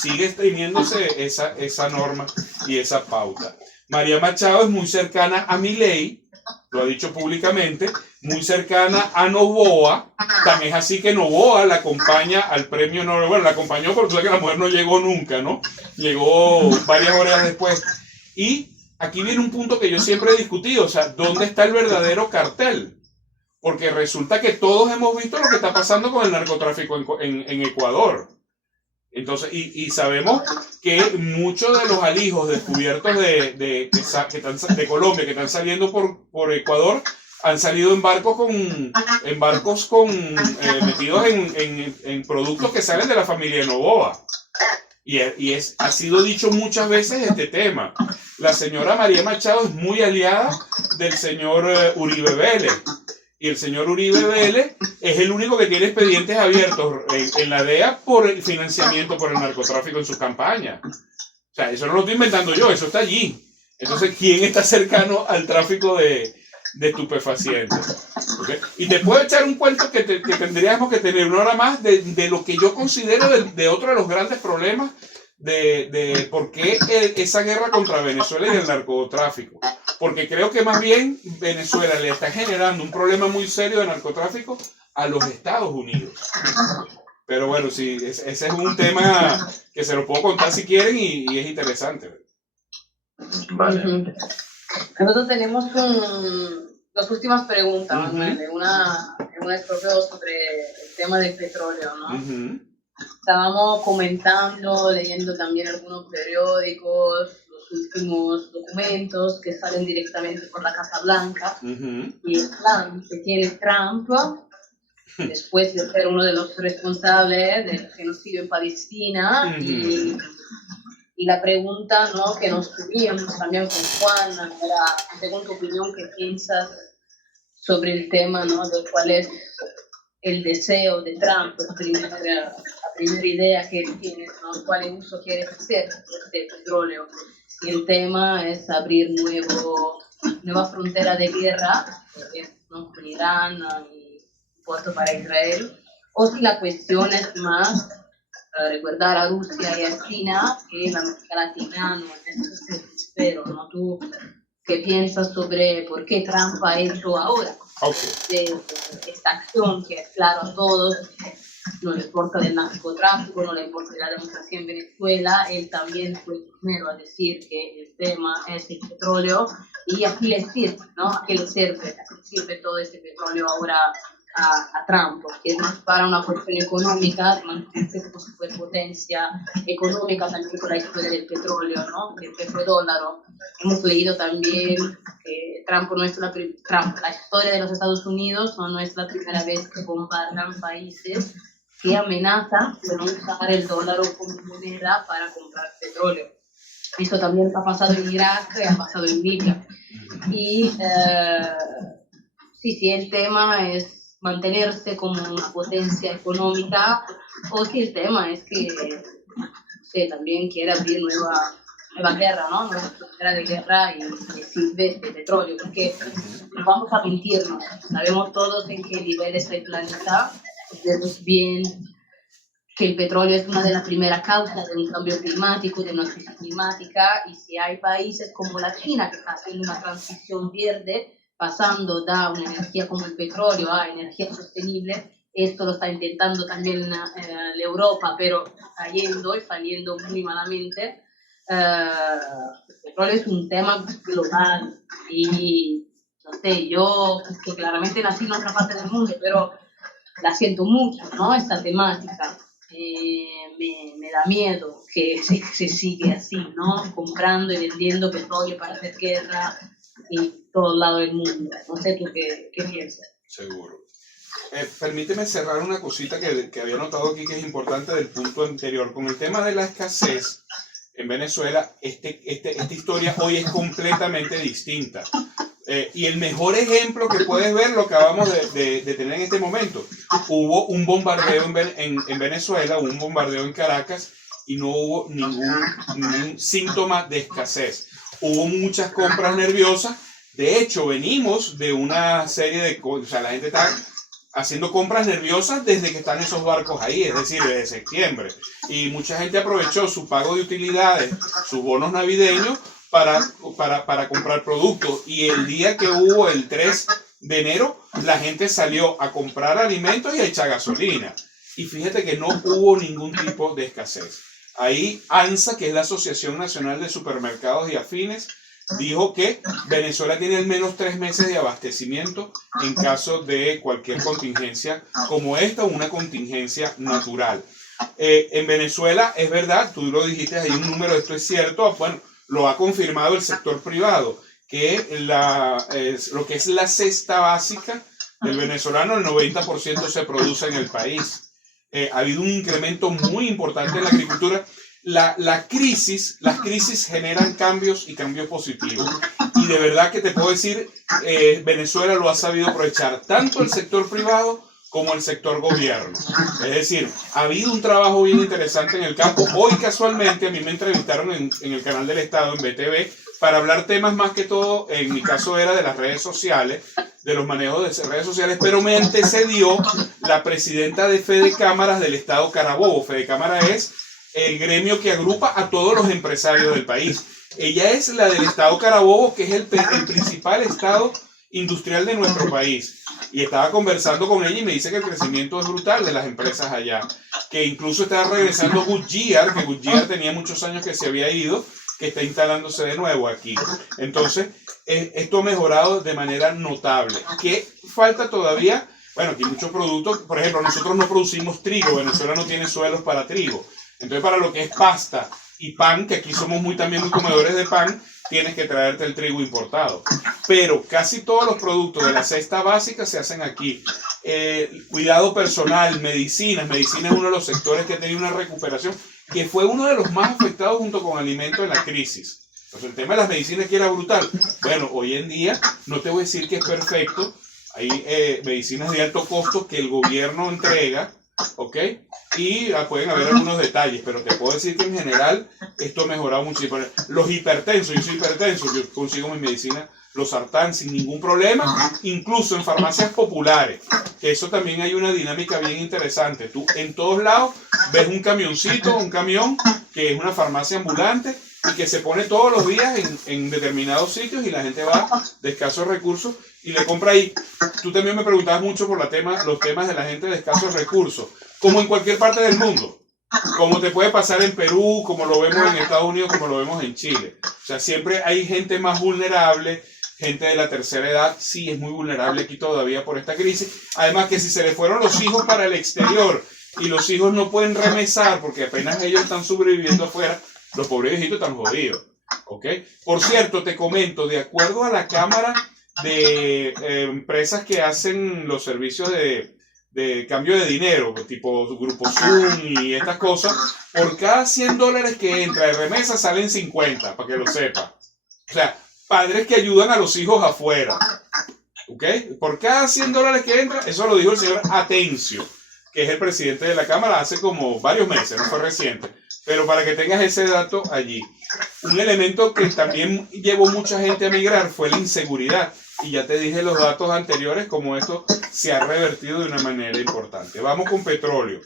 Sigue teniéndose esa norma y esa pauta. María Machado es muy cercana a Milei, lo ha dicho públicamente, muy cercana a Noboa, tan es así que Noboa la acompaña al premio Nobel. Bueno, la acompañó porque la mujer no llegó nunca, ¿no? Llegó varias horas después. Y aquí viene un punto que yo siempre he discutido, o sea, ¿dónde está el verdadero cartel? Porque resulta que todos hemos visto lo que está pasando con el narcotráfico en Ecuador. Entonces, y sabemos que muchos de los alijos descubiertos de Colombia que están saliendo por Ecuador han salido en barcos metidos en productos que salen de la familia de Noboa. Ha sido dicho muchas veces este tema. La señora María Machado es muy aliada del señor Uribe Vélez. Y el señor Uribe Vélez es el único que tiene expedientes abiertos en la DEA por el financiamiento por el narcotráfico en sus campañas. O sea, eso no lo estoy inventando yo, eso está allí. Entonces, ¿quién está cercano al tráfico de estupefacientes? ¿Okay? Y te puedo echar un cuento que tendríamos que tener una hora más de lo que yo considero de otro de los grandes problemas de por qué esa guerra contra Venezuela y el narcotráfico. Porque creo que más bien Venezuela le está generando un problema muy serio de narcotráfico a los Estados Unidos. Pero bueno, sí, ese es un tema que se lo puedo contar si quieren y es interesante. Vale. Nosotros tenemos las últimas preguntas, Manuel, una propio sobre el tema del petróleo, ¿no? Estábamos comentando, leyendo también algunos periódicos, los últimos documentos que salen directamente por la Casa Blanca y el plan que tiene Trump después de ser uno de los responsables del genocidio en Palestina y la pregunta, ¿no?, que nos tuvimos también con Juan era, según tu opinión, ¿qué piensas sobre el tema, ¿no?, de cuál es el deseo de Trump, la primera idea que él tiene, ¿no?, cuál uso quiere hacer del petróleo? Si el tema es abrir nueva frontera de guerra, ¿no?, con Irán y puerto para Israel, o si la cuestión es más recordar a Rusia y a China que la América Latina no es desespero, ¿no? ¿Tú qué piensas sobre por qué Trump ha hecho ahora esta acción que es claro a todos? No le importa el narcotráfico, no le importa la democracia en Venezuela, él también fue el primero a decir que el tema es el petróleo y a qué le sirve, ¿no? ¿A qué le sirve todo este petróleo ahora a Trump? Porque es más para una cuestión económica, mantenerse como superpotencia económica también por la historia del petróleo, ¿no? El petrodólar. Hemos leído también que la historia de los Estados Unidos no es la primera vez que bombardean países que amenazan con usar el dólar como moneda para comprar petróleo. Eso también ha pasado en Irak y ha pasado en Libia. Y sí, el tema es mantenerse como una potencia económica, o si el tema es que también quiere abrir nueva guerra, ¿no? Nueva frontera de guerra y sirve este petróleo, porque no vamos a mentirnos, sabemos todos en qué nivel está el planeta, sabemos bien que el petróleo es una de las primeras causas de un cambio climático, de una crisis climática, y si hay países como la China que está haciendo una transición verde, pasando de una energía como el petróleo a energía sostenible, esto lo está intentando también la Europa, pero cayendo y saliendo muy malamente. El petróleo es un tema global y no sé, yo que claramente nací en otra parte del mundo, pero la siento mucho, ¿no? Esta temática. Me da miedo que se sigue así, ¿no? Comprando y vendiendo petróleo para hacer guerra en todo lado del mundo. No sé tú qué piensas. Seguro. Permíteme cerrar una cosita que había notado aquí que es importante del punto anterior. Con el tema de la escasez en Venezuela, esta historia hoy es completamente distinta. Y el mejor ejemplo que puedes ver lo acabamos de tener en este momento. Hubo un bombardeo en Venezuela, hubo un bombardeo en Caracas y no hubo ningún síntoma de escasez. Hubo muchas compras nerviosas. De hecho, venimos de una serie de cosas, o sea, la gente está haciendo compras nerviosas desde que están esos barcos ahí, es decir, desde septiembre. Y mucha gente aprovechó su pago de utilidades, sus bonos navideños, para comprar productos. Y el día que hubo el 3 de enero, la gente salió a comprar alimentos y a echar gasolina. Y fíjate que no hubo ningún tipo de escasez. Ahí ANSA, que es la Asociación Nacional de Supermercados y Afines, dijo que Venezuela tiene al menos 3 meses de abastecimiento en caso de cualquier contingencia como esta o una contingencia natural. En Venezuela, es verdad, tú lo dijiste, hay un número, esto es cierto, bueno, lo ha confirmado el sector privado, que lo que es la cesta básica del venezolano, el 90% se produce en el país. Ha habido un incremento muy importante en la agricultura. Las crisis generan cambios y cambios positivos. Y de verdad que te puedo decir, Venezuela lo ha sabido aprovechar, tanto el sector privado como el sector gobierno. Es decir, ha habido un trabajo bien interesante en el campo. Hoy casualmente a mí me entrevistaron en el canal del Estado, en BTV, para hablar temas más que todo, en mi caso era de las redes sociales, de los manejos de redes sociales, pero me antecedió la presidenta de Fede Cámaras del Estado Carabobo. Fede Cámara es el gremio que agrupa a todos los empresarios del país. Ella es la del Estado Carabobo, que es el principal estado industrial de nuestro país. Y estaba conversando con ella y me dice que el crecimiento es brutal de las empresas allá. Que incluso está regresando Goodyear, que Goodyear tenía muchos años que se había ido, que está instalándose de nuevo aquí. Entonces, esto ha mejorado de manera notable. ¿Qué falta todavía? Bueno, aquí hay muchos productos. Por ejemplo, nosotros no producimos trigo. Venezuela no tiene suelos para trigo. Entonces, para lo que es pasta y pan, que aquí somos también muy comedores de pan, tienes que traerte el trigo importado. Pero casi todos los productos de la cesta básica se hacen aquí. Cuidado personal, medicinas. Medicina es uno de los sectores que ha tenido una recuperación, que fue uno de los más afectados junto con alimentos en la crisis. Entonces, el tema de las medicinas que era brutal. Bueno, hoy en día, no te voy a decir que es perfecto. Hay medicinas de alto costo que el gobierno entrega, ¿ok? Y pueden haber algunos detalles, pero te puedo decir que en general esto ha mejorado muchísimo. Los hipertensos, yo soy hipertenso, yo consigo mi medicina, los sartán sin ningún problema, incluso en farmacias populares, que eso también hay una dinámica bien interesante. Tú en todos lados ves un camioncito, un camión, que es una farmacia ambulante y que se pone todos los días en determinados sitios y la gente va de escasos recursos y le compra ahí. Tú también me preguntabas mucho por los temas de la gente de escasos recursos, como en cualquier parte del mundo, como te puede pasar en Perú, como lo vemos en Estados Unidos, como lo vemos en Chile. O sea, siempre hay gente más vulnerable, gente de la tercera edad, sí es muy vulnerable aquí todavía por esta crisis. Además que si se le fueron los hijos para el exterior y los hijos no pueden remesar porque apenas ellos están sobreviviendo afuera, los pobres viejitos están jodidos. ¿Ok? Por cierto, te comento, de acuerdo a la Cámara de empresas que hacen los servicios de cambio de dinero, tipo Grupo Zoom y estas cosas, por cada $100 que entra de remesa salen 50, para que lo sepa. O sea, padres que ayudan a los hijos afuera. ¿Ok? Por cada $100 que entra, eso lo dijo el señor Atencio, que es el presidente de la Cámara hace como varios meses, no fue reciente. Pero para que tengas ese dato allí. Un elemento que también llevó mucha gente a migrar fue la inseguridad. Y ya te dije los datos anteriores, como esto se ha revertido de una manera importante. Vamos con petróleo.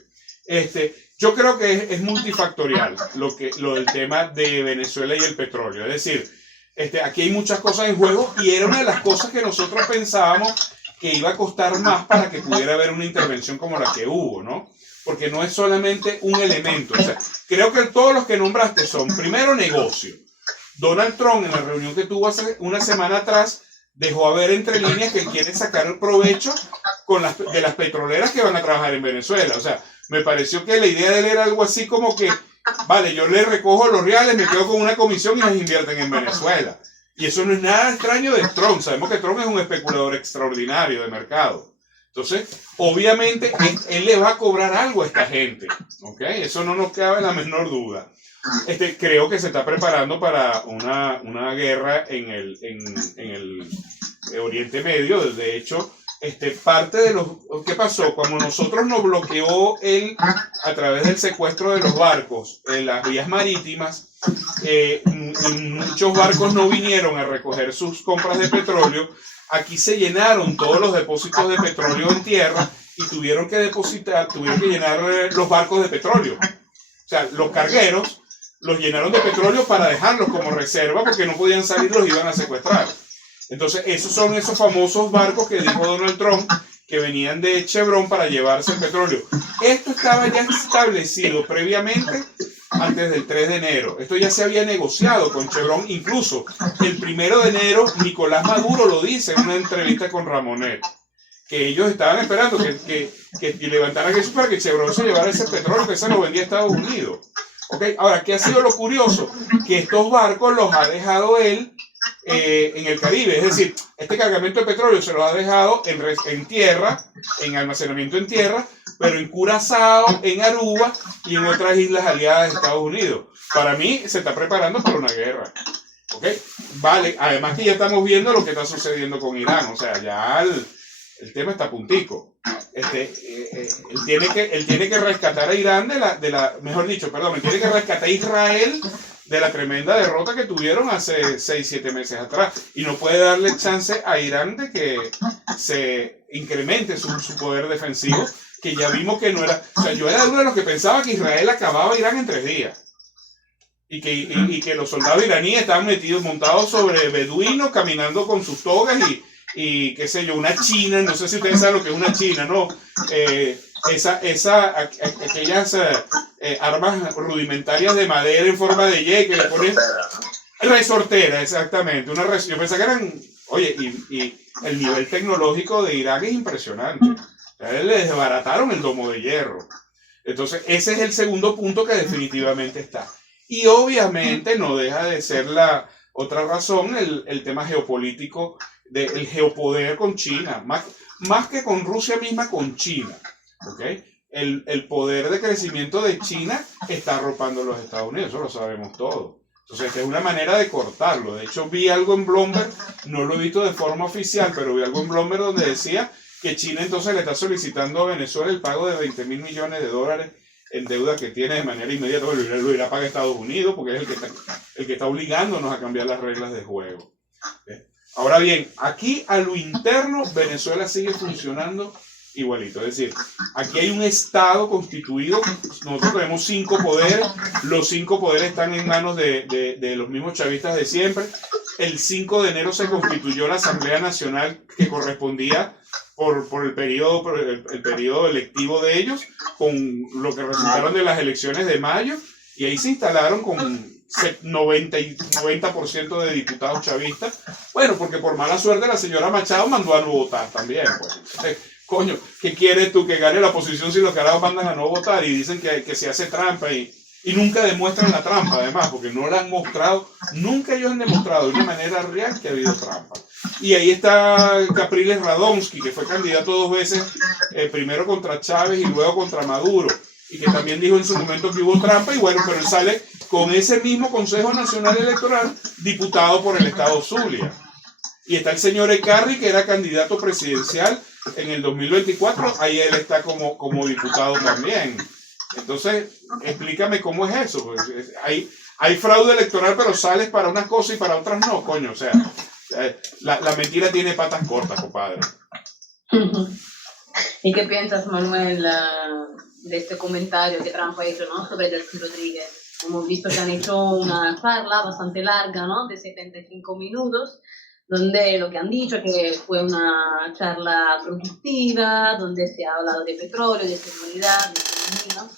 Yo creo que es multifactorial lo del tema de Venezuela y el petróleo. Es decir, aquí hay muchas cosas en juego y era una de las cosas que nosotros pensábamos que iba a costar más para que pudiera haber una intervención como la que hubo, ¿no? Porque no es solamente un elemento. O sea, creo que todos los que nombraste son, primero, negocio. Donald Trump, en la reunión que tuvo hace una semana atrás, dejó ver entre líneas que quiere sacar el provecho de las petroleras que van a trabajar en Venezuela. O sea, me pareció que la idea de él era algo así como que, vale, yo le recojo los reales, me quedo con una comisión y las invierten en Venezuela. Y eso no es nada extraño de Trump. Sabemos que Trump es un especulador extraordinario de mercado. Entonces, obviamente, él le va a cobrar algo a esta gente, ¿ok? Eso no nos cabe la menor duda. Creo que se está preparando para una guerra en el Oriente Medio. De hecho, parte de ¿qué pasó? Cuando nosotros nos bloqueó él a través del secuestro de los barcos en las vías marítimas, muchos barcos no vinieron a recoger sus compras de petróleo. Aquí se llenaron todos los depósitos de petróleo en tierra y tuvieron que llenar los barcos de petróleo. O sea, los cargueros los llenaron de petróleo para dejarlos como reserva porque no podían salir, los iban a secuestrar. Entonces, esos son esos famosos barcos que dijo Donald Trump que venían de Chevron para llevarse el petróleo. Esto estaba ya establecido previamente antes del 3 de enero. Esto ya se había negociado con Chevron. Incluso el 1 de enero, Nicolás Maduro lo dice en una entrevista con Ramonet, que ellos estaban esperando que levantaran eso para que Chevron se llevara ese petróleo que se lo vendía a Estados Unidos. ¿Okay? Ahora, ¿qué ha sido lo curioso? Que estos barcos los ha dejado él en el Caribe. Es decir, este cargamento de petróleo se los ha dejado en tierra, en almacenamiento en tierra, pero en Curazao, en Aruba y en otras islas aliadas de Estados Unidos. Para mí, se está preparando para una guerra. ¿Okay? Vale, además que ya estamos viendo lo que está sucediendo con Irán. O sea, ya el tema está puntico. Él tiene que rescatar a Irán él tiene que rescatar a Israel de la tremenda derrota que tuvieron hace 6-7 meses atrás. Y no puede darle chance a Irán de que se incremente su poder defensivo, que ya vimos que no era... O sea, yo era uno de los que pensaba que Israel acababa a Irán en 3 días. Y que los soldados iraníes estaban montados sobre beduinos, caminando con sus togas y qué sé yo, una china, no sé si ustedes saben lo que es una china, ¿no? Aquellas armas rudimentarias de madera en forma de Y que le ponen... Resortera, exactamente. Yo pensaba que eran... Oye, y el nivel tecnológico de Irak es impresionante. O sea, les desbarataron el domo de hierro. Entonces, ese es el segundo punto que definitivamente está. Y obviamente no deja de ser la otra razón el tema geopolítico del geopoder con China, más que con Rusia misma, con China. ¿Okay? El poder de crecimiento de China está arropando a los Estados Unidos, eso lo sabemos todos. Entonces, esta es una manera de cortarlo. De hecho, vi algo en Bloomberg, no lo he visto de forma oficial, pero vi algo en Bloomberg donde decía que China entonces le está solicitando a Venezuela el pago de $20 mil millones en deuda que tiene de manera inmediata. Lo irá a pagar Estados Unidos porque es el que está obligándonos a cambiar las reglas de juego. ¿Okay? Ahora bien, aquí a lo interno Venezuela sigue funcionando igualito. Es decir, aquí hay un Estado constituido, nosotros tenemos 5 poderes, los 5 poderes están en manos de los mismos chavistas de siempre. El 5 de enero se constituyó la Asamblea Nacional que correspondía por el periodo electivo de ellos, con lo que resultaron de las elecciones de mayo, y ahí se instalaron con 90% de diputados chavistas. Bueno, porque por mala suerte la señora Machado mandó a no votar también. Pues. Coño, ¿qué quieres tú? Que gane la oposición si los carajos mandan a no votar y dicen que se hace trampa y nunca demuestran la trampa, además, porque no la han mostrado, nunca ellos han demostrado de una manera real que ha habido trampa. Y ahí está Capriles Radonsky, que fue candidato 2 veces, primero contra Chávez y luego contra Maduro, y que también dijo en su momento que hubo trampa, y bueno, pero él sale con ese mismo Consejo Nacional Electoral, diputado por el estado Zulia. Y está el señor Ecarri, que era candidato presidencial en el 2024, ahí él está como diputado también. Entonces, explícame cómo es eso. Pues, hay fraude electoral, pero sales para unas cosas y para otras no, coño. O sea, la mentira tiene patas cortas, compadre. ¿Y qué piensas, Manuel, de este comentario que Trump ha hecho, ¿no?, sobre Delcy Rodríguez? Hemos visto que han hecho una charla bastante larga, ¿no?, de 75 minutos, donde lo que han dicho es que fue una charla productiva, donde se ha hablado de petróleo, de seguridad, de economía,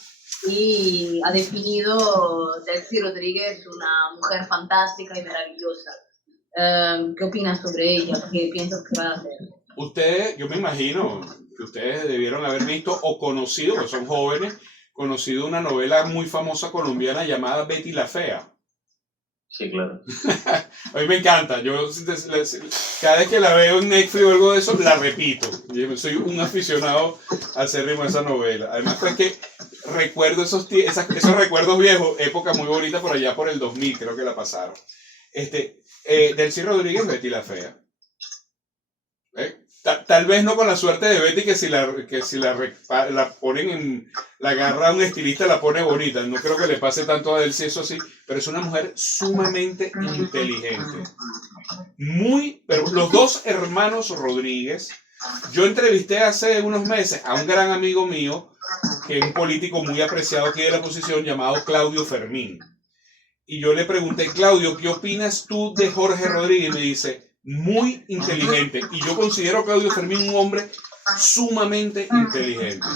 y ha definido Delcy Rodríguez una mujer fantástica y maravillosa. ¿Qué opinas sobre ella? ¿Qué piensas que va a hacer? Yo me imagino que ustedes debieron haber visto o conocido, porque son jóvenes, conocido una novela muy famosa colombiana llamada Betty la Fea. Sí, claro. A mí me encanta. Yo cada vez que la veo en Netflix o algo de eso, la repito. Yo soy un aficionado acérrimo a esa novela. Además, pues que recuerdo esos recuerdos viejos, época muy bonita por allá por el 2000, creo que la pasaron. Delcy Rodríguez, Betty la Fea. Tal vez no con la suerte de Betty que si la ponen la agarra un estilista la pone bonita. No creo que le pase tanto a Delcy eso así, pero es una mujer sumamente inteligente. Pero los dos hermanos Rodríguez, yo entrevisté hace unos meses a un gran amigo mío, que es un político muy apreciado aquí de la oposición, llamado Claudio Fermín. Y yo le pregunté, Claudio, ¿qué opinas tú de Jorge Rodríguez? Y me dice, muy inteligente. Y yo considero a Claudio Fermín un hombre sumamente inteligente.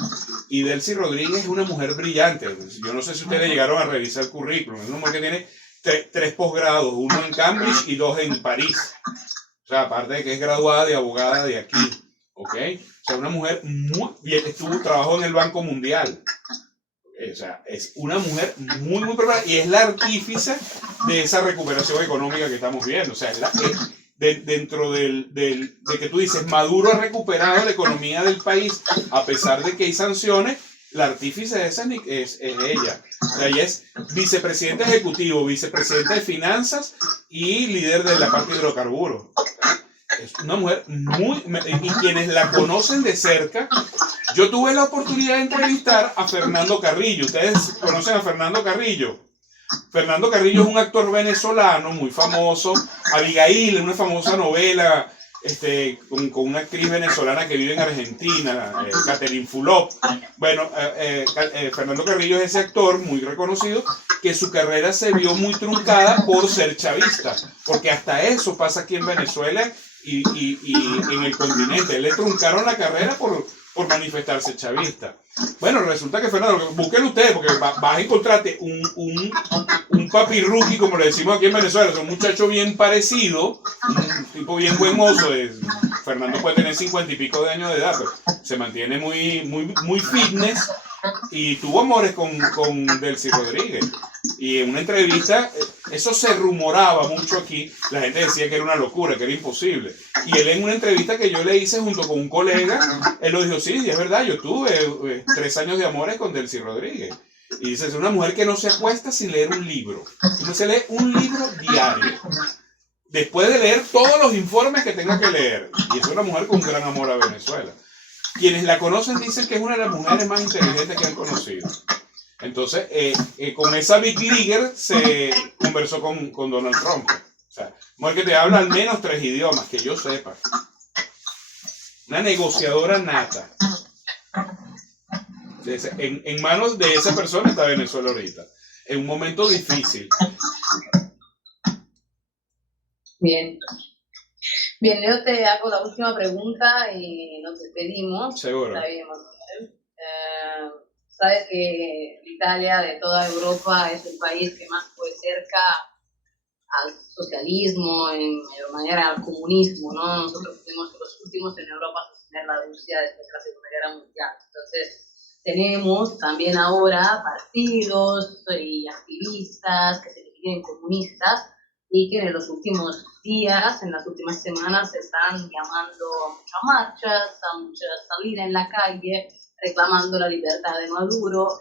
Y Delcy Rodríguez es una mujer brillante. Yo no sé si ustedes llegaron a revisar el currículum. Es una mujer que tiene 3 posgrados, 1 en Cambridge y 2 en París. O sea, aparte de que es graduada de abogada de aquí. ¿Ok? O sea, una mujer muy bien, trabajó en el Banco Mundial. O sea, es una mujer muy preparada y es la artífice de esa recuperación económica que estamos viendo. O sea, dentro de que tú dices, Maduro ha recuperado la economía del país a pesar de que hay sanciones, la artífice de esa es ella. O sea, ella es vicepresidente ejecutivo, vicepresidente de finanzas y líder de la parte de hidrocarburos. Es una mujer y quienes la conocen de cerca, yo tuve la oportunidad de entrevistar a Fernando Carrillo. ¿Ustedes conocen a Fernando Carrillo? Fernando Carrillo es un actor venezolano muy famoso. Abigail, una famosa novela con una actriz venezolana que vive en Argentina, Catherine Fulop. Bueno, Fernando Carrillo es ese actor muy reconocido que su carrera se vio muy truncada por ser chavista, porque hasta eso pasa aquí en Venezuela y en el continente. Le truncaron la carrera por manifestarse chavista. Bueno, resulta que Fernando, búsquenlo ustedes, porque vas a encontrarte un papi rookie, como le decimos aquí en Venezuela, es un muchacho bien parecido, un tipo bien buen mozo. Fernando puede tener 50 y pico de años de edad, pero se mantiene muy fitness y tuvo amores con Delcy Rodríguez. Y en una entrevista, eso se rumoraba mucho aquí, la gente decía que era una locura, que era imposible. Y él en una entrevista que yo le hice junto con un colega, él lo dijo, sí, es verdad, yo tuve 3 años de amores con Delcy Rodríguez. Y dice, es una mujer que no se acuesta sin leer un libro. No se lee un libro diario. Después de leer todos los informes que tenga que leer. Y es una mujer con un gran amor a Venezuela. Quienes la conocen dicen que es una de las mujeres más inteligentes que han conocido. Entonces, con esa Big Leaguer se conversó con Donald Trump. O sea, mujer que te habla al menos 3 idiomas, que yo sepa. Una negociadora nata. En manos de esa persona está Venezuela ahorita. En un momento difícil. Bien. Bien, yo te hago la última pregunta y nos despedimos. Seguro. Está bien, sabes que Italia de toda Europa es el país que más fue cerca al socialismo, de manera al comunismo, ¿no? Nosotros fuimos los últimos en Europa a sostener la Rusia después de la Segunda Guerra Mundial. Entonces, tenemos también ahora partidos y activistas que se definen comunistas y que en los últimos días, en las últimas semanas, se están llamando a muchas marchas, a mucha salida en la calle, reclamando la libertad de Maduro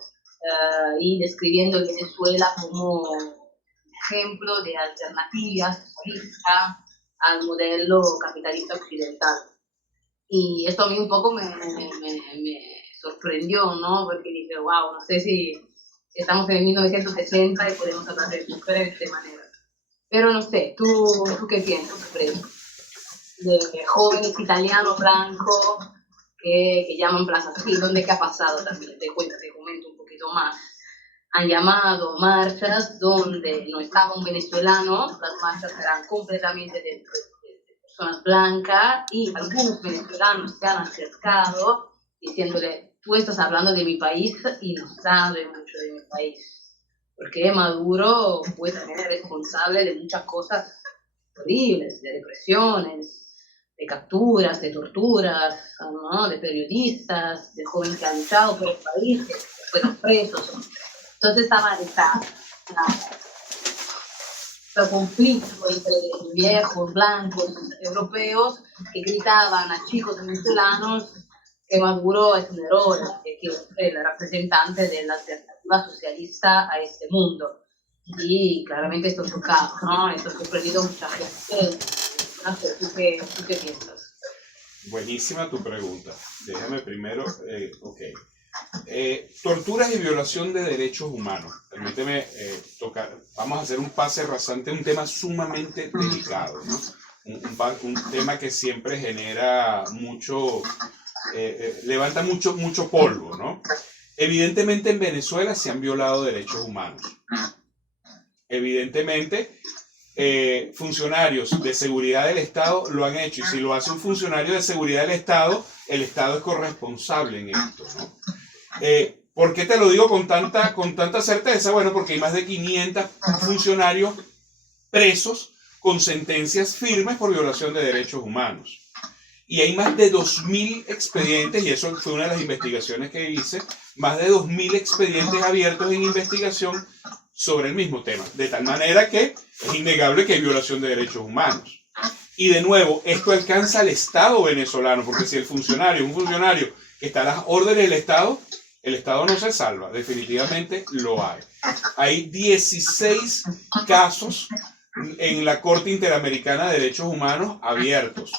y describiendo Venezuela como ejemplo de alternativas políticas al modelo capitalista occidental. Y esto a mí un poco me sorprendió, ¿no? Porque dije, wow, no sé si estamos en 1960 y podemos hablar de mujeres de esta manera. Pero no sé, ¿tú qué piensas sobre eso? De jóvenes italianos blancos que llaman plazas así, ¿dónde qué ha pasado también? Te comento un poquito más. Han llamado marchas donde no estaba un venezolano, las marchas eran completamente de personas blancas y algunos venezolanos se han acercado diciéndole, tú estás hablando de mi país y no sabes mucho de mi país. Porque Maduro fue también responsable de muchas cosas horribles, de represiones, de capturas, de torturas, ¿no? De periodistas, de jóvenes que han luchado por el país, que fueron presos. Entonces estaba conflicto entre viejos blancos europeos que gritaban a chicos venezolanos que Maduro es un héroe, que es el representante de la alternativa socialista a este mundo. Y claramente esto tocado, ¿no? Esto ha sorprendido a mucha gente. No sé, ¿tú qué piensas? Buenísima tu pregunta. Déjame primero, torturas y violación de derechos humanos. Permíteme tocar, vamos a hacer un pase rasante, un tema sumamente delicado, ¿no? Un tema que siempre genera mucho, levanta mucho polvo, ¿no? Evidentemente en Venezuela se han violado derechos humanos. Evidentemente, funcionarios de seguridad del Estado lo han hecho, y si lo hace un funcionario de seguridad del Estado, el Estado es corresponsable en esto, ¿no? ¿Por qué te lo digo con tanta certeza? Bueno, porque hay más de 500 funcionarios presos con sentencias firmes por violación de derechos humanos. Y hay más de 2.000 expedientes, y eso fue una de las investigaciones que hice, más de 2.000 expedientes abiertos en investigación sobre el mismo tema, de tal manera que es innegable que hay violación de derechos humanos. Y de nuevo, esto alcanza al Estado venezolano, porque si el funcionario es un funcionario que está a las órdenes del Estado, el Estado no se salva, definitivamente lo hay. Hay 16 casos en la Corte Interamericana de Derechos Humanos abiertos,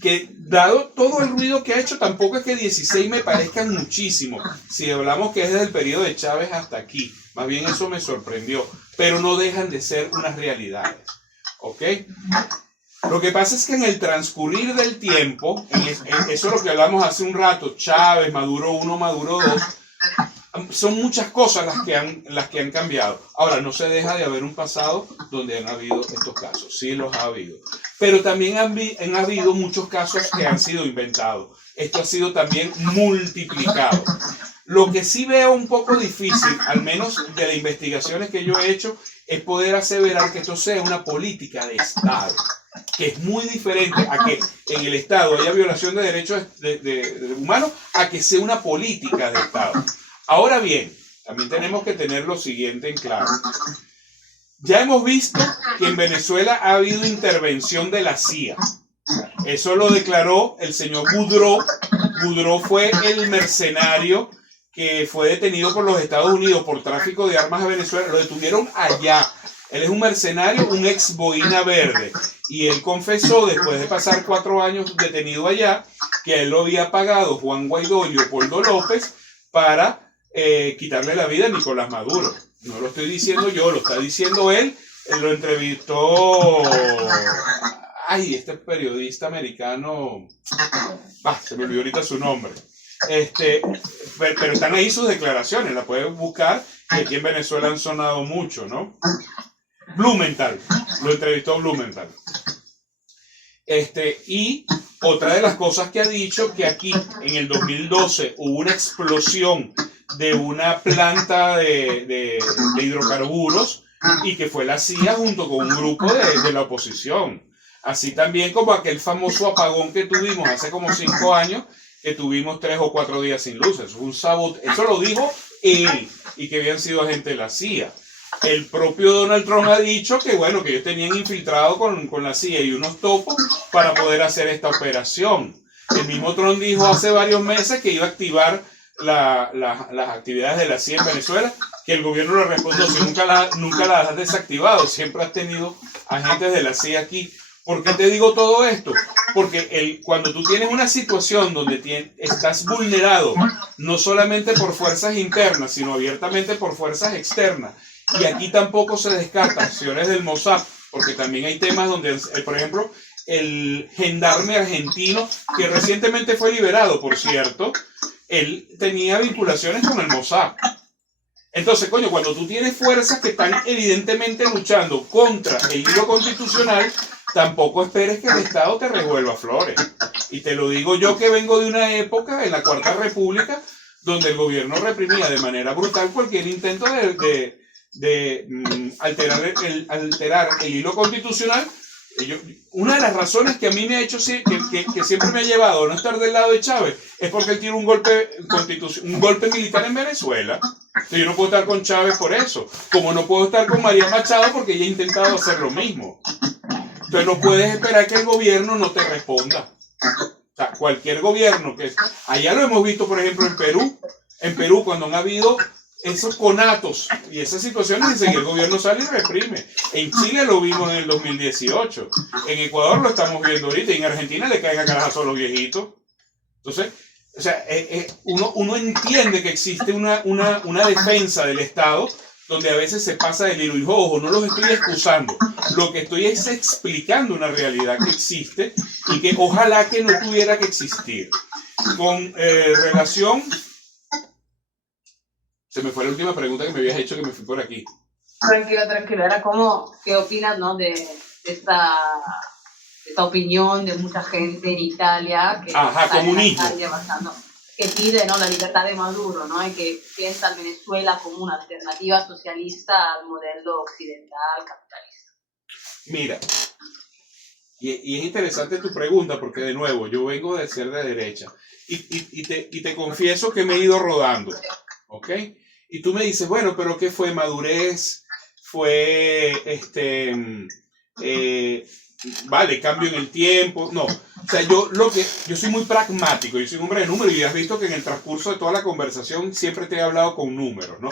que dado todo el ruido que ha hecho, tampoco es que 16 me parezcan muchísimo, si hablamos que es desde el periodo de Chávez hasta aquí, más bien eso me sorprendió, pero no dejan de ser unas realidades, ¿ok? Lo que pasa es que en el transcurrir del tiempo, eso es lo que hablamos hace un rato, Chávez, Maduro 1, Maduro 2, son muchas cosas las que han cambiado. Ahora, no se deja de haber un pasado donde han habido estos casos, sí los ha habido. Pero también han habido muchos casos que han sido inventados. Esto ha sido también multiplicado. Lo que sí veo un poco difícil, al menos de las investigaciones que yo he hecho, es poder aseverar que esto sea una política de Estado, que es muy diferente a que en el Estado haya violación de derechos humanos, a que sea una política de Estado. Ahora bien, también tenemos que tener lo siguiente en claro. Ya hemos visto que en Venezuela ha habido intervención de la CIA. Eso lo declaró el señor Boudreaux. Boudreaux fue el mercenario que fue detenido por los Estados Unidos por tráfico de armas a Venezuela. Lo detuvieron allá. Él es un mercenario, un ex boina verde. Y él confesó, después de pasar 4 años detenido allá, que a él lo había pagado Juan Guaidó y Leopoldo López para quitarle la vida a Nicolás Maduro. No lo estoy diciendo yo, lo está diciendo él. Él lo entrevistó... este periodista americano... se me olvidó ahorita su nombre. Pero están ahí sus declaraciones, la pueden buscar, y aquí en Venezuela han sonado mucho, ¿no? Blumenthal, lo entrevistó Blumenthal. Y otra de las cosas que ha dicho, que aquí en el 2012 hubo una explosión de una planta de hidrocarburos y que fue la CIA junto con un grupo de la oposición. Así también como aquel famoso apagón que tuvimos hace como 5 años, que tuvimos 3 o 4 días sin luz. Eso es un sabotaje. Eso lo dijo él, y que habían sido agentes de la CIA. El propio Donald Trump ha dicho que, bueno, que ellos tenían infiltrado con la CIA y unos topos para poder hacer esta operación. El mismo Trump dijo hace varios meses que iba a activar las actividades de la CIA en Venezuela, que el gobierno le respondió: si nunca las has desactivado, siempre has tenido agentes de la CIA aquí. ¿Por qué te digo todo esto? Porque cuando tú tienes una situación donde estás vulnerado, no solamente por fuerzas internas, sino abiertamente por fuerzas externas, y aquí tampoco se descartan acciones del Mossad, porque también hay temas donde, por ejemplo, el gendarme argentino, que recientemente fue liberado, por cierto, él tenía vinculaciones con el Mossad. Entonces, cuando tú tienes fuerzas que están evidentemente luchando contra el hilo constitucional, tampoco esperes que el Estado te revuelva flores. Y te lo digo yo, que vengo de una época, en la Cuarta República, donde el gobierno reprimía de manera brutal cualquier intento de alterar el hilo constitucional, Una de las razones que a mí me ha hecho, que siempre me ha llevado a no estar del lado de Chávez, es porque él tiene un golpe militar en Venezuela. Entonces yo no puedo estar con Chávez por eso. Como no puedo estar con María Machado porque ella ha intentado hacer lo mismo. Entonces no puedes esperar que el gobierno no te responda. O sea, cualquier gobierno que... Allá lo hemos visto, por ejemplo, en Perú. En Perú, cuando han habido esos conatos y esas situaciones, enseguida el gobierno sale y reprime. En Chile lo vimos en el 2018. En Ecuador lo estamos viendo ahorita. Y en Argentina le caen a carajazo a los viejitos. Entonces, o sea, uno entiende que existe una defensa del Estado donde a veces se pasa del hilo. Y ojo, no los estoy excusando. Lo que estoy es explicando una realidad que existe y que ojalá que no tuviera que existir. Con relación... Se me fue la última pregunta que me habías hecho, que me fui por aquí. Tranquilo. Era como, ¿qué opinas, no, de esta opinión de mucha gente en Italia que comunismo, que pide, ¿no, la libertad de Maduro, ¿no? Y que piensa en Venezuela como una alternativa socialista al modelo occidental capitalista? Mira, y es interesante tu pregunta porque, de nuevo, yo vengo de ser de derecha y te confieso que me he ido rodando, ¿ok? Y tú me dices, bueno, pero ¿qué fue? ¿Madurez? ¿Fue vale, cambio en el tiempo? No. O sea, yo soy muy pragmático, yo soy un hombre de números y has visto que en el transcurso de toda la conversación siempre te he hablado con números, ¿no?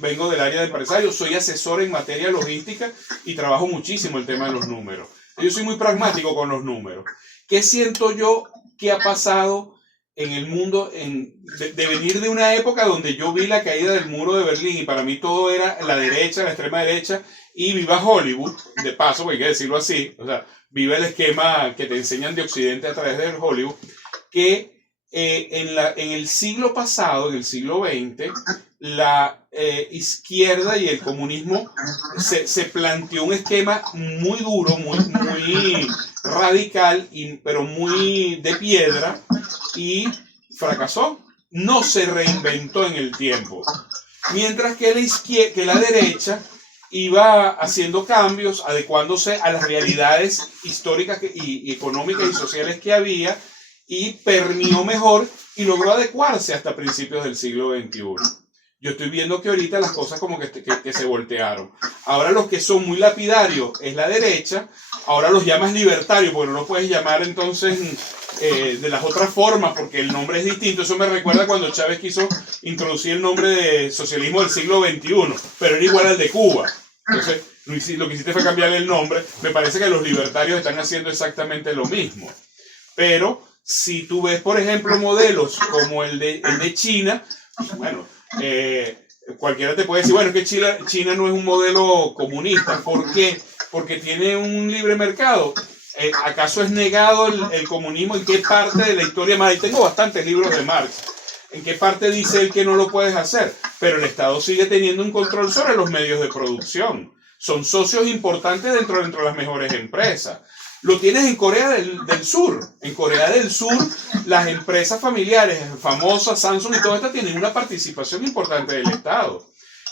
Vengo del área de empresario, soy asesor en materia logística y trabajo muchísimo el tema de los números. Yo soy muy pragmático con los números. ¿Qué siento yo que ha pasado en el mundo de venir de una época donde yo vi la caída del muro de Berlín y para mí todo era la derecha, la extrema derecha, y viva Hollywood, de paso, porque hay que decirlo así, o sea, vive el esquema que te enseñan de Occidente a través de Hollywood, que en el siglo pasado, en el siglo XX, la izquierda y el comunismo se planteó un esquema muy duro, muy radical, pero muy de piedra, y fracasó. No se reinventó en el tiempo. Mientras que la derecha iba haciendo cambios, adecuándose a las realidades históricas y económicas y sociales que había, y permeó mejor y logró adecuarse hasta principios del siglo XXI. Yo estoy viendo que ahorita las cosas como que se voltearon. Ahora los que son muy lapidarios es la derecha. Ahora los llamas libertarios, porque no los puedes llamar entonces de las otras formas, porque el nombre es distinto. Eso me recuerda cuando Chávez quiso introducir el nombre de socialismo del siglo XXI, pero era igual al de Cuba. Entonces, lo que hiciste fue cambiarle el nombre. Me parece que los libertarios están haciendo exactamente lo mismo. Pero si tú ves, por ejemplo, modelos como el de China, bueno, cualquiera te puede decir, bueno, que China no es un modelo comunista. ¿Por qué? Porque tiene un libre mercado. ¿Acaso es negado el comunismo? ¿En qué parte de la historia de Marx? Tengo bastantes libros de Marx. ¿En qué parte dice él que no lo puedes hacer? Pero el Estado sigue teniendo un control sobre los medios de producción. Son socios importantes dentro de las mejores empresas. Lo tienes en Corea del Sur. En Corea del Sur, las empresas familiares famosas, Samsung y todo esto, tienen una participación importante del Estado.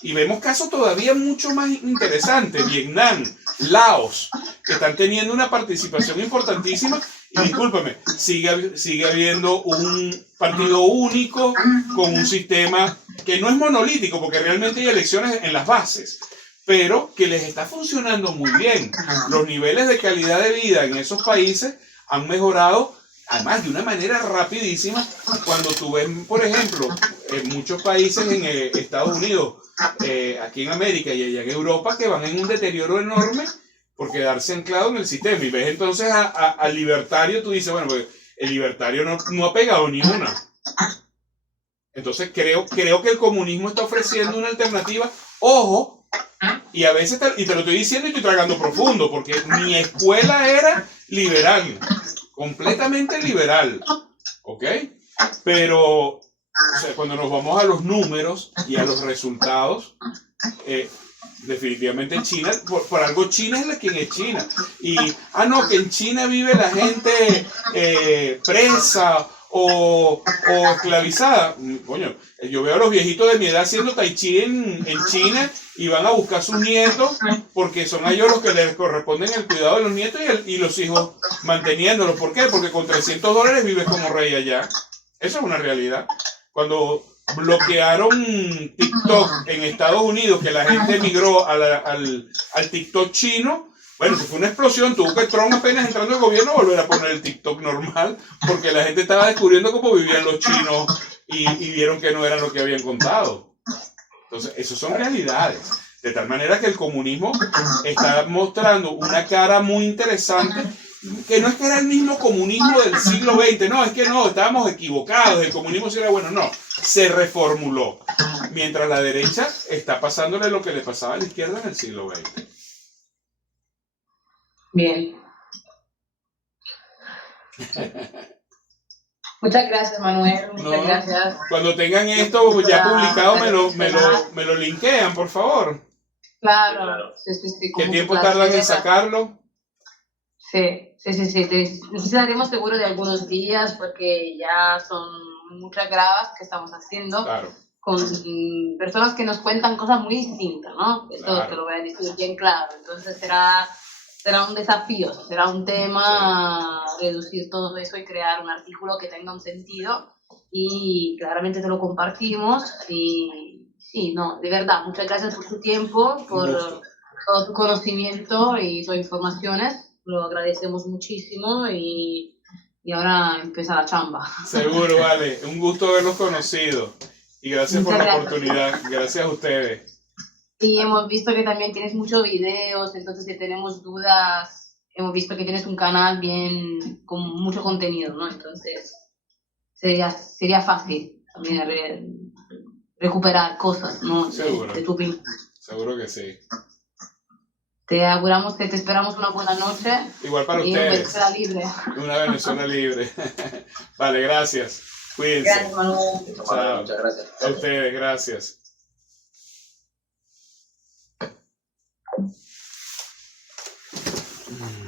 Y vemos casos todavía mucho más interesantes. Vietnam, Laos, que están teniendo una participación importantísima. Y discúlpame, sigue habiendo un partido único con un sistema que no es monolítico, porque realmente hay elecciones en las bases, pero que les está funcionando muy bien. Los niveles de calidad de vida en esos países han mejorado, además de una manera rapidísima. Cuando tú ves, por ejemplo, en muchos países en Estados Unidos, aquí en América y allá en Europa, que van en un deterioro enorme por quedarse anclado en el sistema. Y ves entonces al libertario, tú dices, bueno, pues el libertario no ha pegado ni una. Entonces creo que el comunismo está ofreciendo una alternativa. Ojo, y a veces te lo estoy diciendo y estoy tragando profundo, porque mi escuela era liberal, completamente liberal, ¿ok? Pero o sea, cuando nos vamos a los números y a los resultados, definitivamente China, por algo China es quien es China. Y, no, que en China vive la gente presa o esclavizada. Coño, yo veo a los viejitos de mi edad haciendo tai chi en China y van a buscar a sus nietos porque son a ellos los que les corresponden el cuidado de los nietos y los hijos manteniéndolos. ¿Por qué? Porque con $300 vives como rey allá. Eso es una realidad. Cuando bloquearon TikTok en Estados Unidos, que la gente migró al TikTok chino, bueno, eso fue una explosión. Tuvo que Trump, apenas entrando al gobierno, volver a poner el TikTok normal, porque la gente estaba descubriendo cómo vivían los chinos y vieron que no eran lo que habían contado. Entonces, eso son realidades. De tal manera que el comunismo está mostrando una cara muy interesante, que no es que era el mismo comunismo del siglo XX, no, es que no, estábamos equivocados, el comunismo sí era bueno, no, se reformuló. Mientras la derecha está pasándole lo que le pasaba a la izquierda en el siglo XX. Bien. Muchas gracias, Manuel. Muchas gracias. Cuando tengan esto ya publicado, me lo linkean, por favor. Claro. Sí, ¿Qué tiempo tardan en sacarlo? Sí. Necesitaremos seguro de algunos días porque ya son muchas grabas que estamos haciendo. Claro. Con personas que nos cuentan cosas muy distintas, ¿no? Esto Claro. te lo voy a decir bien claro. Entonces será un desafío, será un tema reducir todo eso y crear un artículo que tenga un sentido y claramente te lo compartimos y sí, no, de verdad, muchas gracias por tu tiempo, por todo tu conocimiento y tus informaciones, lo agradecemos muchísimo y ahora empieza la chamba. Seguro, vale, un gusto haberlos conocido y gracias por la oportunidad, gracias a ustedes. Y hemos visto que también tienes muchos videos, entonces si tenemos dudas, hemos visto que tienes un canal bien con mucho contenido, ¿no? Entonces sería fácil también recuperar cosas, ¿no? De tu opinión. Seguro que sí. Te auguramos que te esperamos una buena noche. Igual para ustedes. Una Venezuela libre. Una Venezuela libre. Vale, gracias. Cuídense. Gracias, Manuel. Chao. Muchas gracias. A ustedes, gracias. Mm.